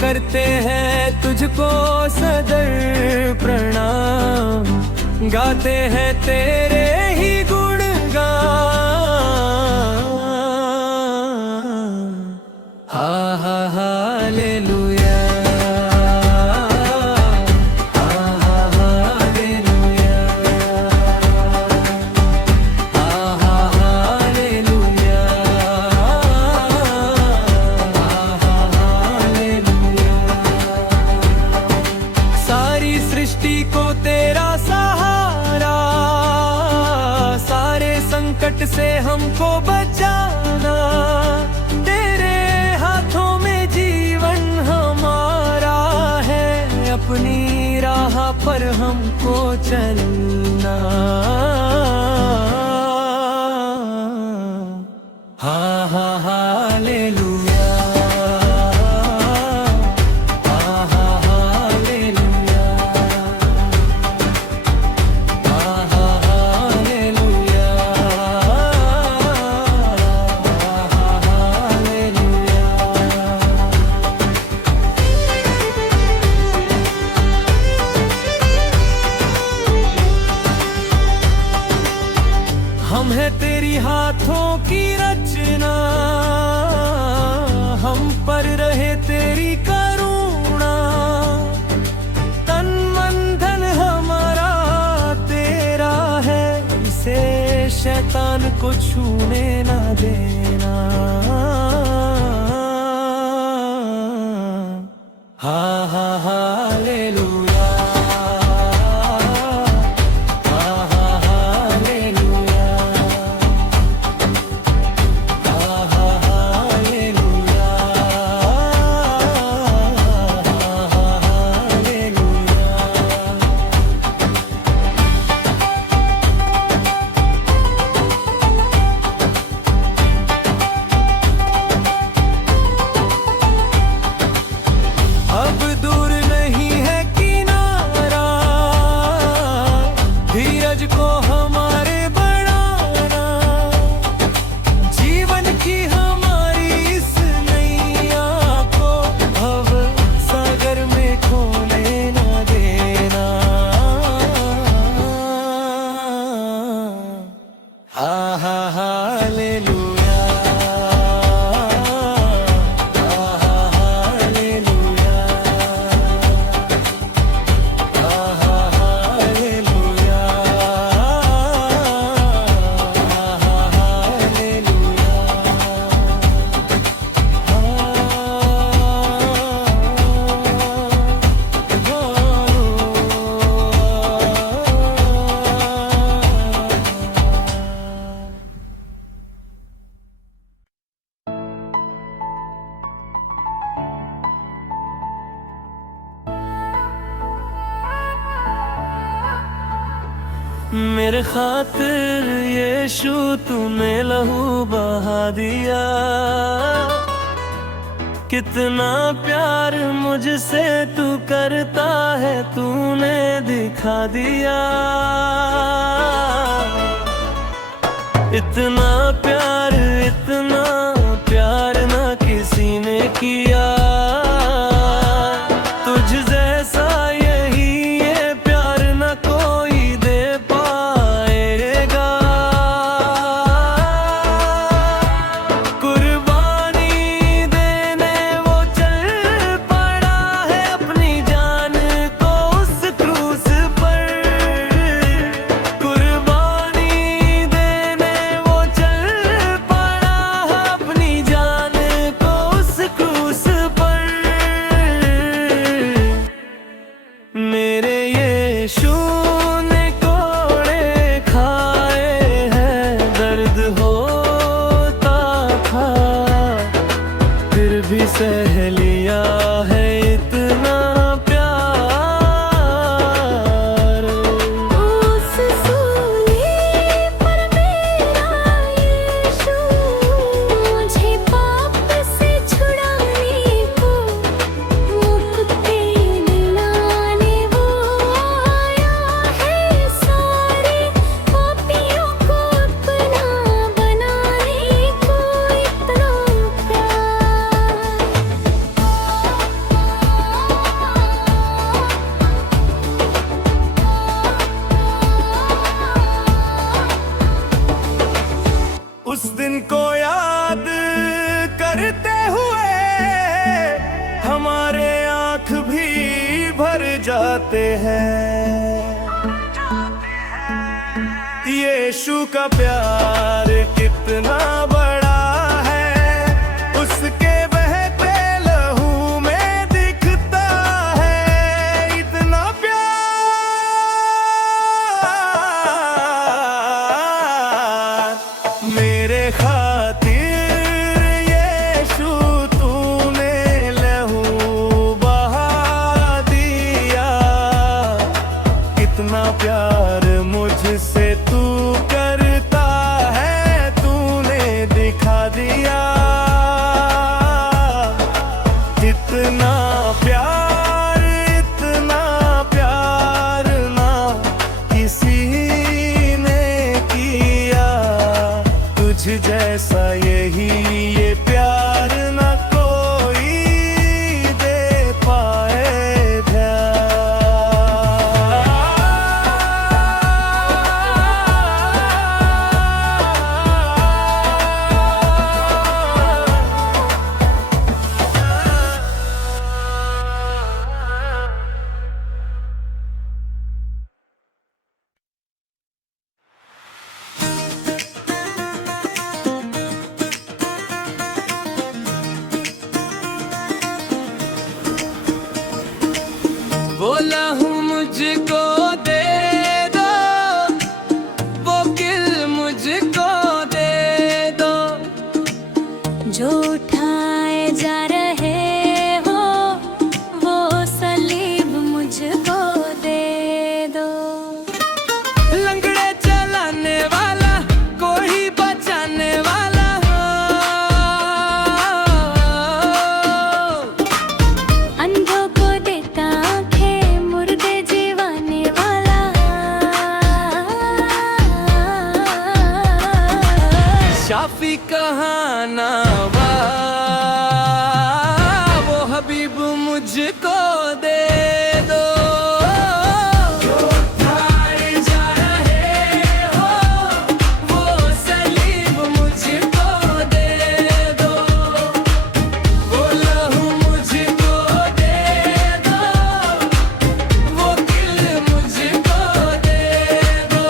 करते हैं तुझको सदर प्रणाम, गाते हैं तेरे ही गुणगान। हा हा हालेलुया, हा हा हालेलुया, हा हा हालेलुया, हा हा हालेलुया। सारी सृष्टि को तेरा सहारा, सारे संकट से हमको बचाना, तेरे हाथों में जीवन हमारा है, अपनी राह पर हमको चलना। हा हा हालेलुया, हा हा हालेलुया, हा हा हालेलुया, हा हा हालेलुया। हम है तेरी हाथों की रचना, हम पर रहे तेरी करुणा, तन मन धन हमारा तेरा है, इसे शैतान को छूने ना देना। हा हा हालेलुया, हा हा हालेलुया, हा हा हालेलुया, हा हा हालेलुया। अब दूर नहीं है किनारा, धीरज को हमारे बढ़ाना, जीवन की हमारी इस नैया को अब सागर में खोने न देना। हा हा हालेलुया, हा हा हालेलुया, हा हा हालेलुया, हा हा हालेलुया। मेरे खातिर यीशु तूने लहू बहा दिया, कितना प्यार मुझसे तू करता है तूने दिखा दिया। इतना प्यार ना किसी ने किया, तुझ जैसा यही ये प्यार न कोई दे पाएगा। कुर्बानी देने वो चल पड़ा है अपनी जान को उस क्रूस पर। कुर्बानी देने वो चल पड़ा सहेलियां है इतना प्यार। उस सूली पर मेरा यीशु मुझे पाप से छुड़ाने को मुक्ति दिलाने वो आया है। सारे पापियों को अपना बनाने को इतना उस दिन को याद करते हुए हमारे आंख भी भर जाते हैं। यीशु का प्यार कितना बड़ा है, उसके बहते लहू में दिखता है इतना प्यार। मेरे खातिर यीशु तूने लहू बहा दिया, कितना प्यार मुझसे तू करता है तूने दिखा दिया। इतना प्यार ना किसी ने किया तुझ जैसा, यही ये प्यार न कोई दे पाए बोला हूँ मुझको दे दो, वो किल मुझको दे दो। जो उठाए जा रहे हो वो सलीब मुझको दे दो। लंगड़े चलाने वाला कोई बचाने वाला हो, अंधों को देता आँखें, मुर्दे जीवाने वाला। शाफी कहाना वा वो हबीब मुझको दे दो। जो उठाए जा रहे हो वो सलीब मुझको दे दो, वो लहू मुझको दे दो, वो किल मुझको दे दो।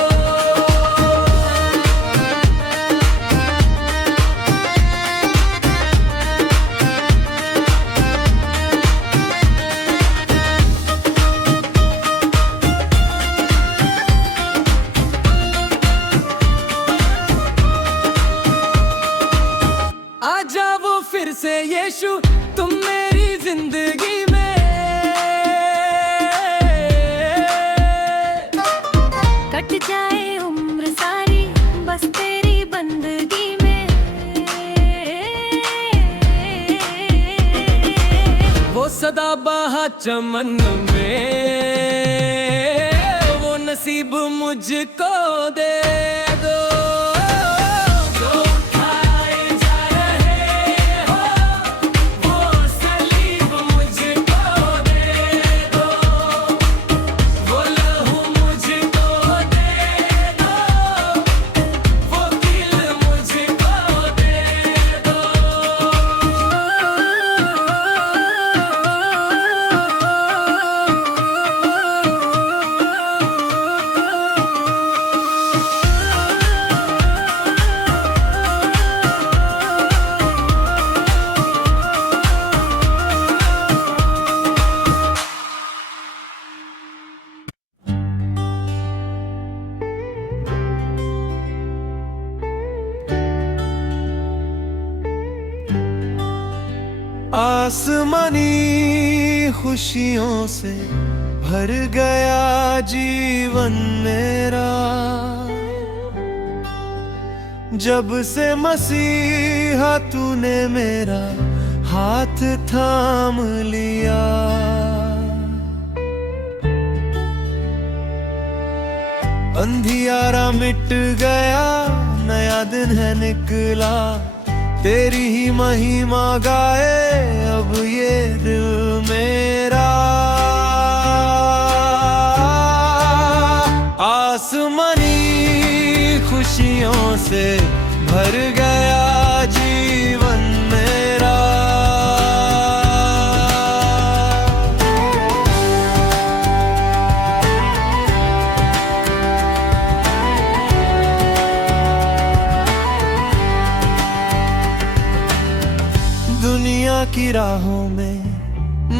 आ जाओ फिर से यीशु तुम मेरी जिंदगी में, कट जाए उम्र सारी बस तेरी बंदगी में। वो सदा बहा चमन में वो नसीब मुझको दे दो। जो उठाए जा रहे हो वो सलीब मुझको दे दो, वो लहू मुझको दे दो, वो किल मुझको दे दो। आसमानी खुशियों से भर गया जीवन मेरा, जब से मसीहा तूने मेरा हाथ थाम लिया। अंधियारा मिट गया, नया दिन है निकला, तेरी ही महिमा गाए अब ये दिल मेरा। आसमानी खुशियों से भर गया जीवन मेरा। दुनिया की राहों में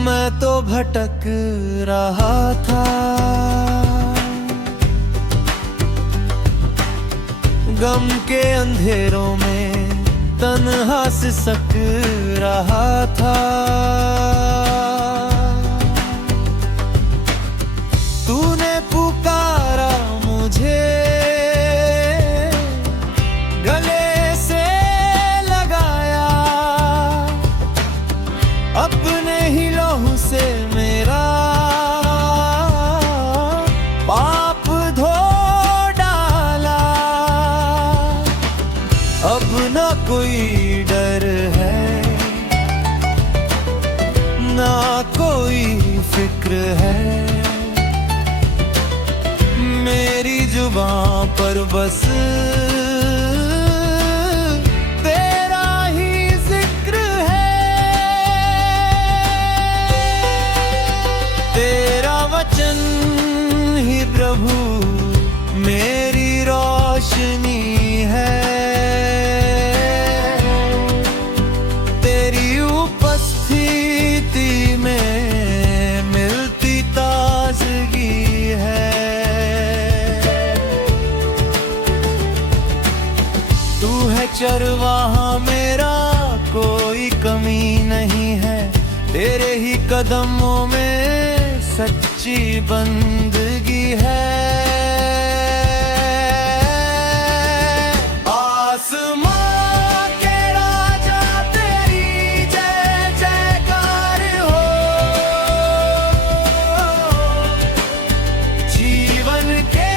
मैं तो भटक रहा था, गम के अंधेरों में तन्हा सिसक रहा था। तूने पुकारा मुझे, गले से लगाया, अपने ही लहू से मेरा पाप धो डाला। अब ना कोई डर है, ना कोई फिक्र है, मेरी जुबां पर बस तेरा ही जिक्र है। तेरा वचन ही प्रभु मेरी रोशनी है, तेरी उपस्थिति में मिलती ताजगी है। तू है चरवाहा मेरा, कोई कमी नहीं है, तेरे ही कदमों में सच्ची बंदगी है। आसमां के राजा तेरी जय जयकार हो, जीवन के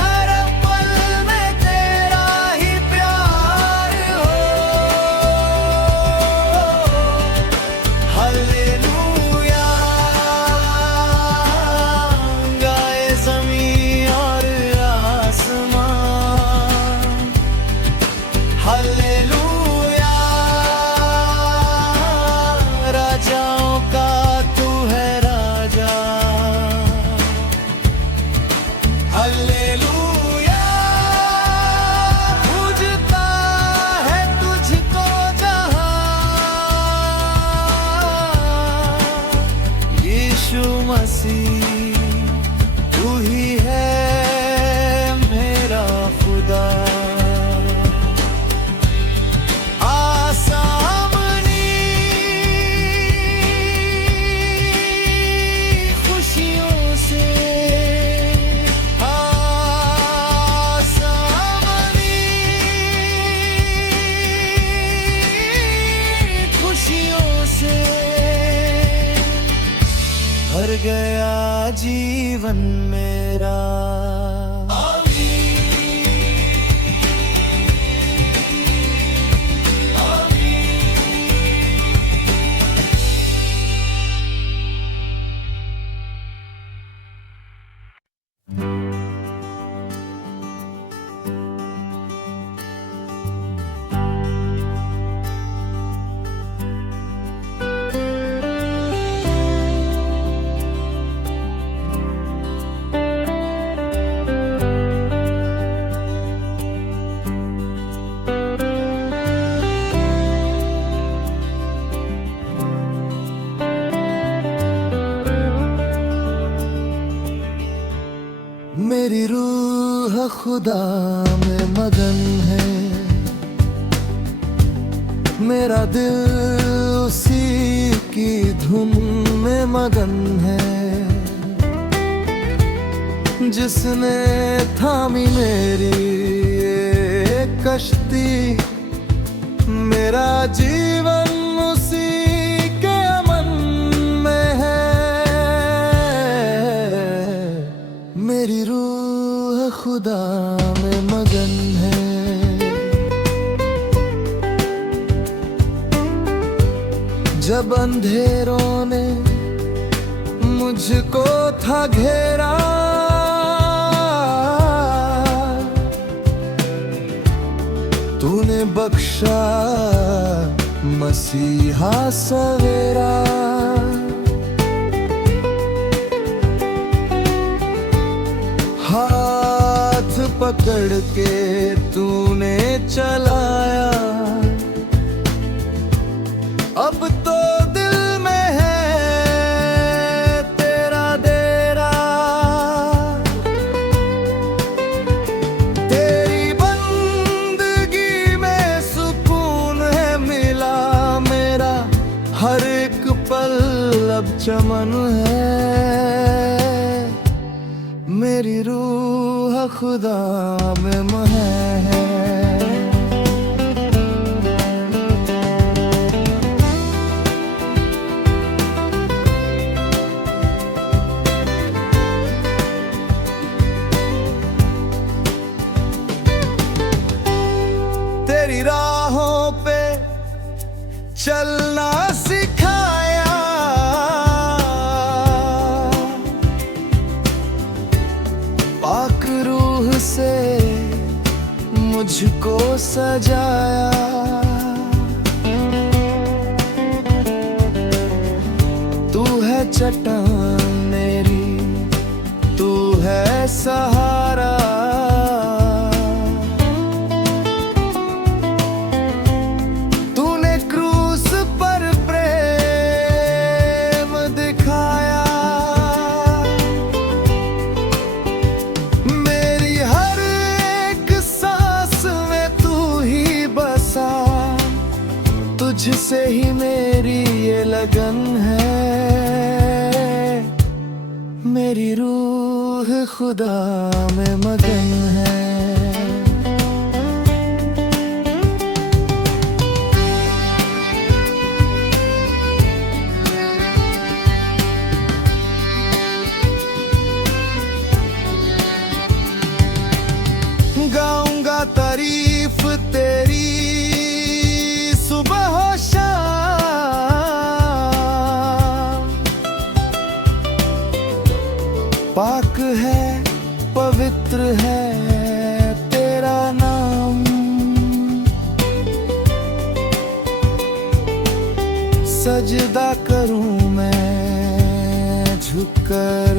हर पल में तेरा ही प्यार हो। हालेलुया गाए ज़मीं और आसमां। हालेलुया राजाओं का तू है राजा। हालेलुया पूजता है तुझको जहां, यीशु मसीह तू ही है मेरा खुदा। आसामनी खुशियों से, आसामनी खुशियों से भर गया जीवन मेरा। मेरी रूह खुदा में मगन है, मेरा दिल उसी की धुन में मगन है, जिसने थामी मेरी ये कश्ती। मेरा जीवन उसी के अमन में है, मेरी रूह खुदा में मगन है। जब अंधेरों ने मुझको था घेरा, तूने बख्शा मसीहा सवेरा। हाथ पकड़ के तूने चलाया, अब तो दिल में है तेरा डेरा। तेरी बंदगी में सुकून है मिला, मेरा हर एक पल अब चमन है। मेरी रूह खुदा में है। तेरी राहों पे चलना सिखाया, पाक रूह से मुझको सजाया। तू है चट्टान मेरी, तू है सहारा। तुझसे ही मेरी ये लगन है, मेरी रूह खुदा में मगन है। गाऊंगा तारीफ तेरी सुबह हो शाम, पाक है पवित्र है तेरा नाम। सजदा करूं मैं झुककर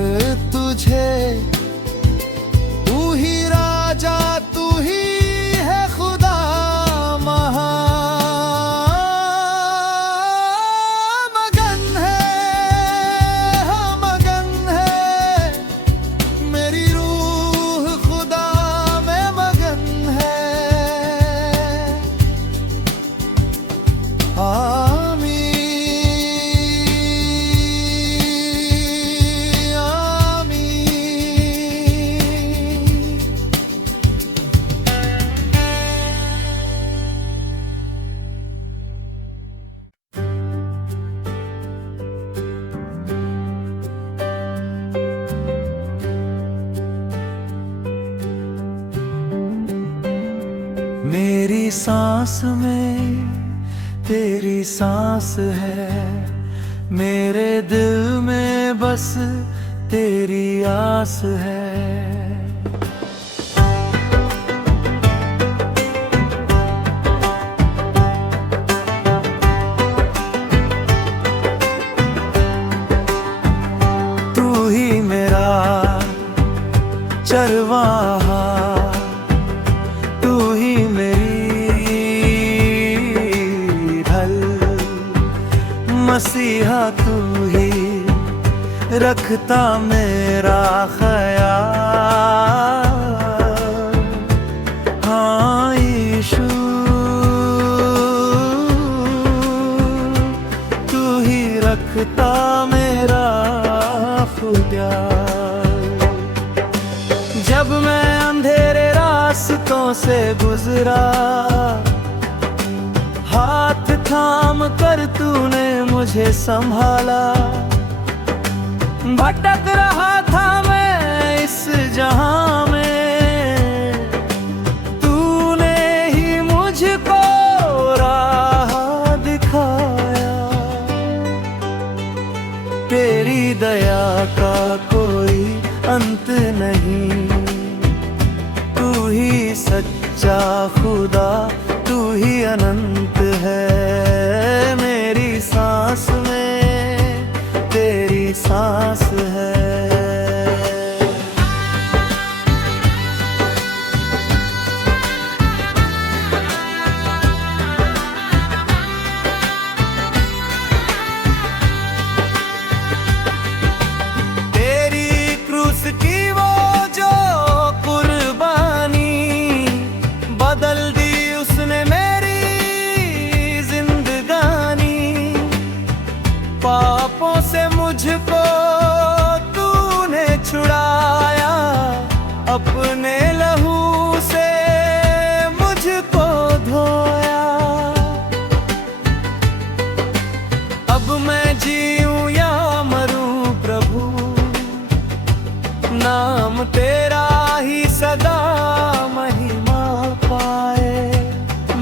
तुझे, तू ही राजा तू ही है खुदा महान। मगन है मेरी रूह खुदा में मगन है। मेरी सांस में तेरी सांस है, मेरे दिल में बस तेरी आस है। तू ही मेरा चरवाहा, तू ही मेरी ढल, मसीहा तू ही रखता मेरा ख्याल। हाँ यीशु दिखता मेरा खुदा। जब मैं अंधेरे रास्तों से गुजरा, हाथ थाम कर तूने मुझे संभाला। भटक रहा था मैं इस जहां में, तूने ही मुझको राह दिखाया। तेरी दया का कोई अंत नहीं, तू ही सच्चा खुदा, तू ही अनंत है। मेरी सांस में तेरी सांस है। तेरी क्रूस की वो जो कुर्बानी, बदल दी उसने मेरी जिंदगानी। पापों से मुझको तूने छुड़ाया, अपने लहू से मुझको धोया। अब मैं जीऊं या मरूं प्रभु, नाम तेरा ही सदा महिमा पाए।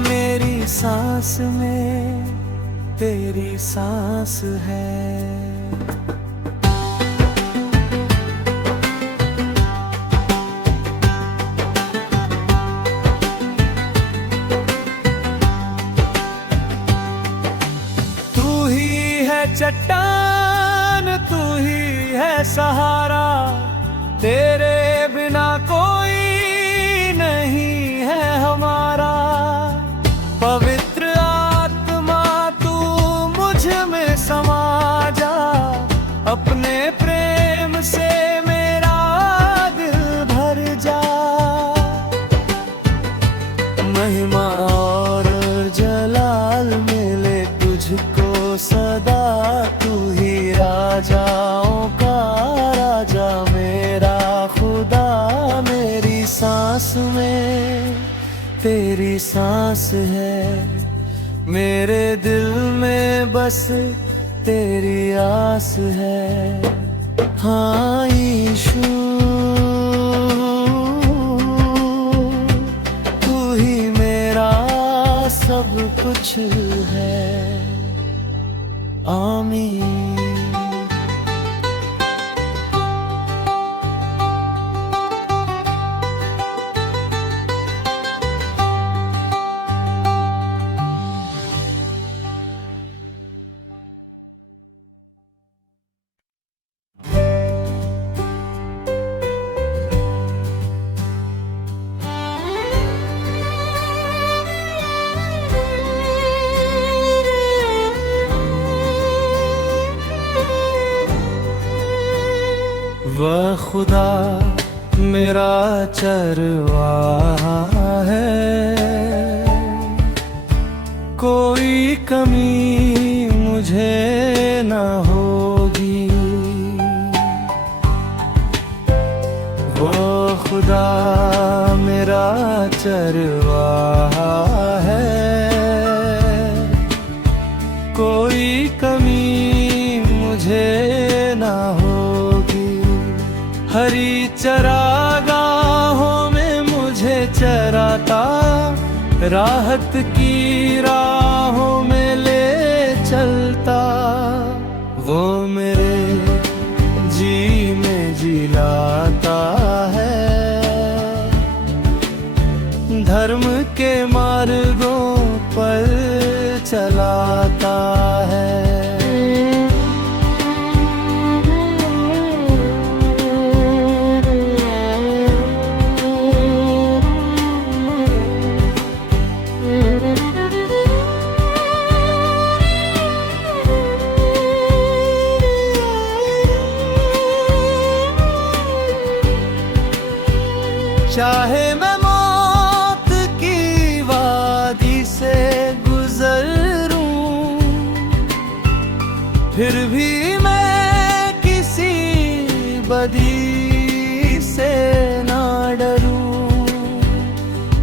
मेरी सांस में तेरी सांस है। तू ही है चट्टान, तू ही है सहारा, तेरे बिना कोई नहीं है हमारा। पवित्र आत्मा तू मुझ में समा जा, अपने प्रेम से मेरा दिल भर जा। महिमा और जलाल मिले तुझको सदा, तू ही राजाओं का राजा मेरा खुदा। मेरी सांस में तेरी सांस है, मेरे दिल में बस तेरी आस है। हाँ यीशु, तू ही मेरा सब कुछ है। आमीन। वह खुदा मेरा चरवाहा है, कोई कमी मुझे न होगी। वो खुदा मेरा चरवाहा है, कोई कमी मुझे न होगी। हरी चरागाहों में मुझे चराता, राहत की राहों में ले चलता। वो मेरे जी में जिलाता है, धर्म के मार्गों पर चलाता है। चाहे मैं मौत की वादी से गुजरूं, फिर भी मैं किसी बदी से ना डरूं,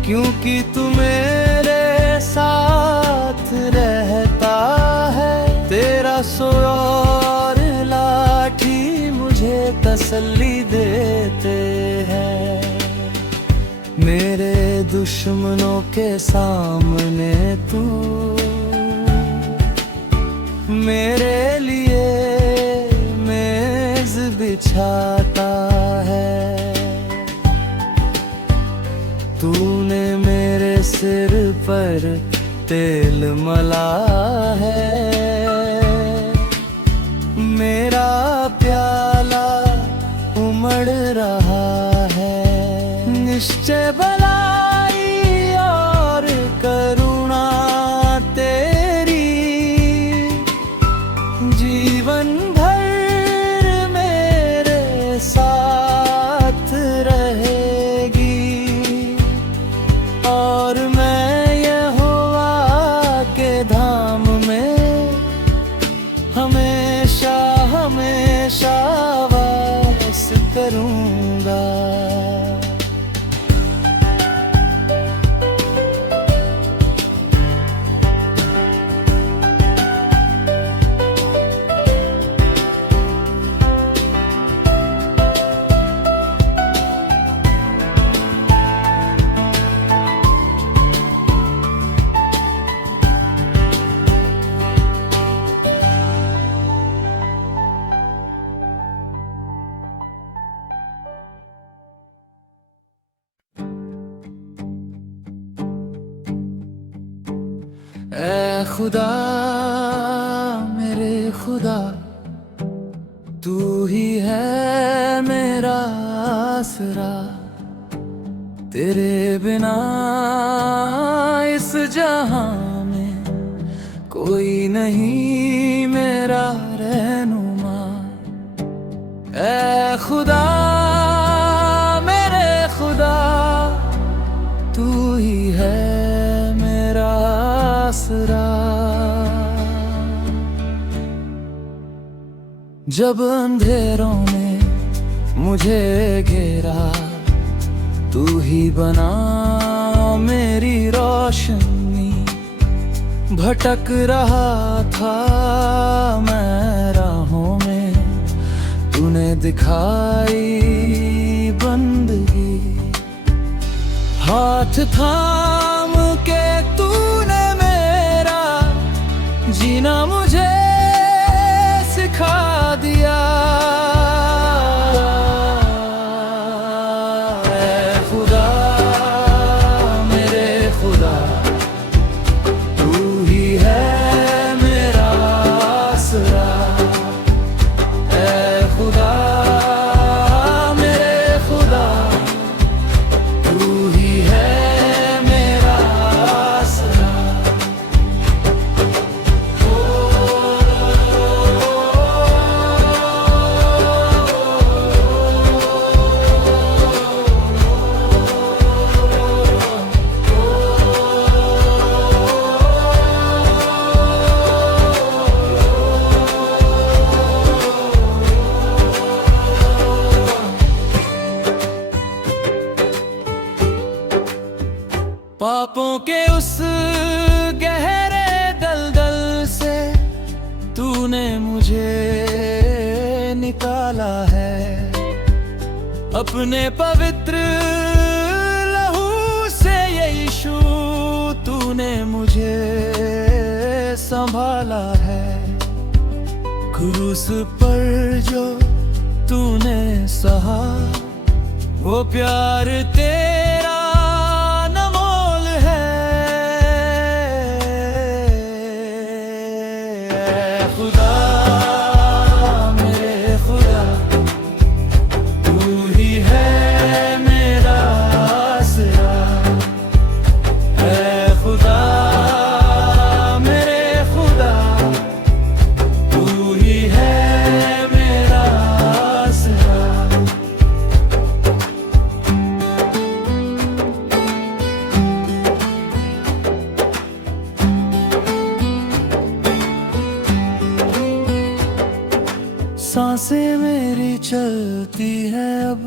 क्योंकि तू मेरे साथ रहता है। तेरा सुर लाठी मुझे तसल्ली देते हैं। मेरे दुश्मनों के सामने तू मेरे लिए मेज बिछाता है। तूने मेरे सिर पर तेल मला है। मेरा प्याला उमड़ रहा है। निश्चय भलाई और करुणा तेरी जीवन भर मेरे साथ रहेगी। और मैं यहोवा के धाम में हमेशा हमेशा वास करूँगा। ऐ खुदा मेरे खुदा, तू ही है मेरा आसरा। तेरे बिना इस जहां में कोई नहीं मेरा रहनुमा। ऐ खुदा मेरे खुदा, तू ही है मेरा आसरा। जब अंधेरों ने मुझे घेरा, तू ही बना मेरी रोशनी। भटक रहा था मैं राहों में, तूने दिखाई बंदगी। हाथ थाम के तूने मेरा जीना मुझे सिखा दिया। ऐ खुदा मेरे खुदा, तू ही है मेरा आसरा। ऐ खुदा मेरे खुदा, तू ही है मेरा आसरा। पापों के उस गहरे दलदल से तूने मुझे निकाला है। अपने पवित्र लहू से यीशु तूने मुझे संभाला है। क्रूस पर जो तूने सहा, वो प्यार तेरा अनमोल है। ऐ खुदा मेरे खुदा, तू ही है मेरा आसरा। ऐ खुदा मेरे खुदा, तू ही है मेरा आसरा। सांसें मेरी चलती है अब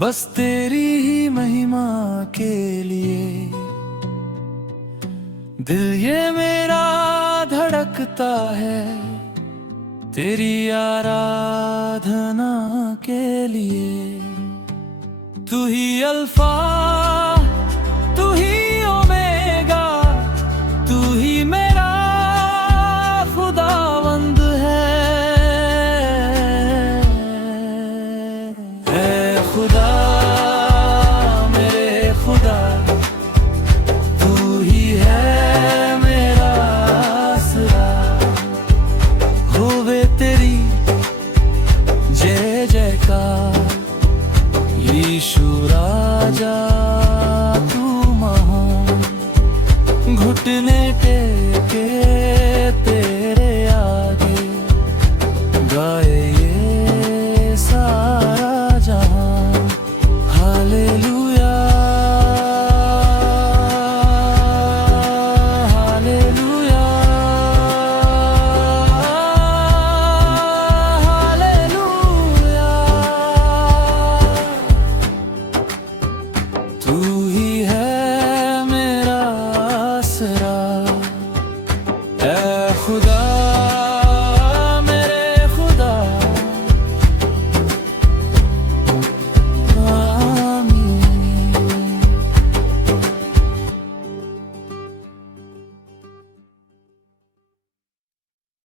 बस तेरी ही महिमा के लिए। दिल ये मेरा धड़कता है तेरी आराधना के लिए। तू ही अल्फा तू ही ओमेगा तू ही मेरा खुदावंद है। ऐ खुदा मेरे खुदा तू ही है मेरा आसरा। होवे तेरी जय जयकार यीशु राजा तू महान। घुटने टेके तेरे आगे गाए ये सारा जहां। Hallelujah hallelujah hallelujah. तू ही है मेरा आसरा ऐ खुदा।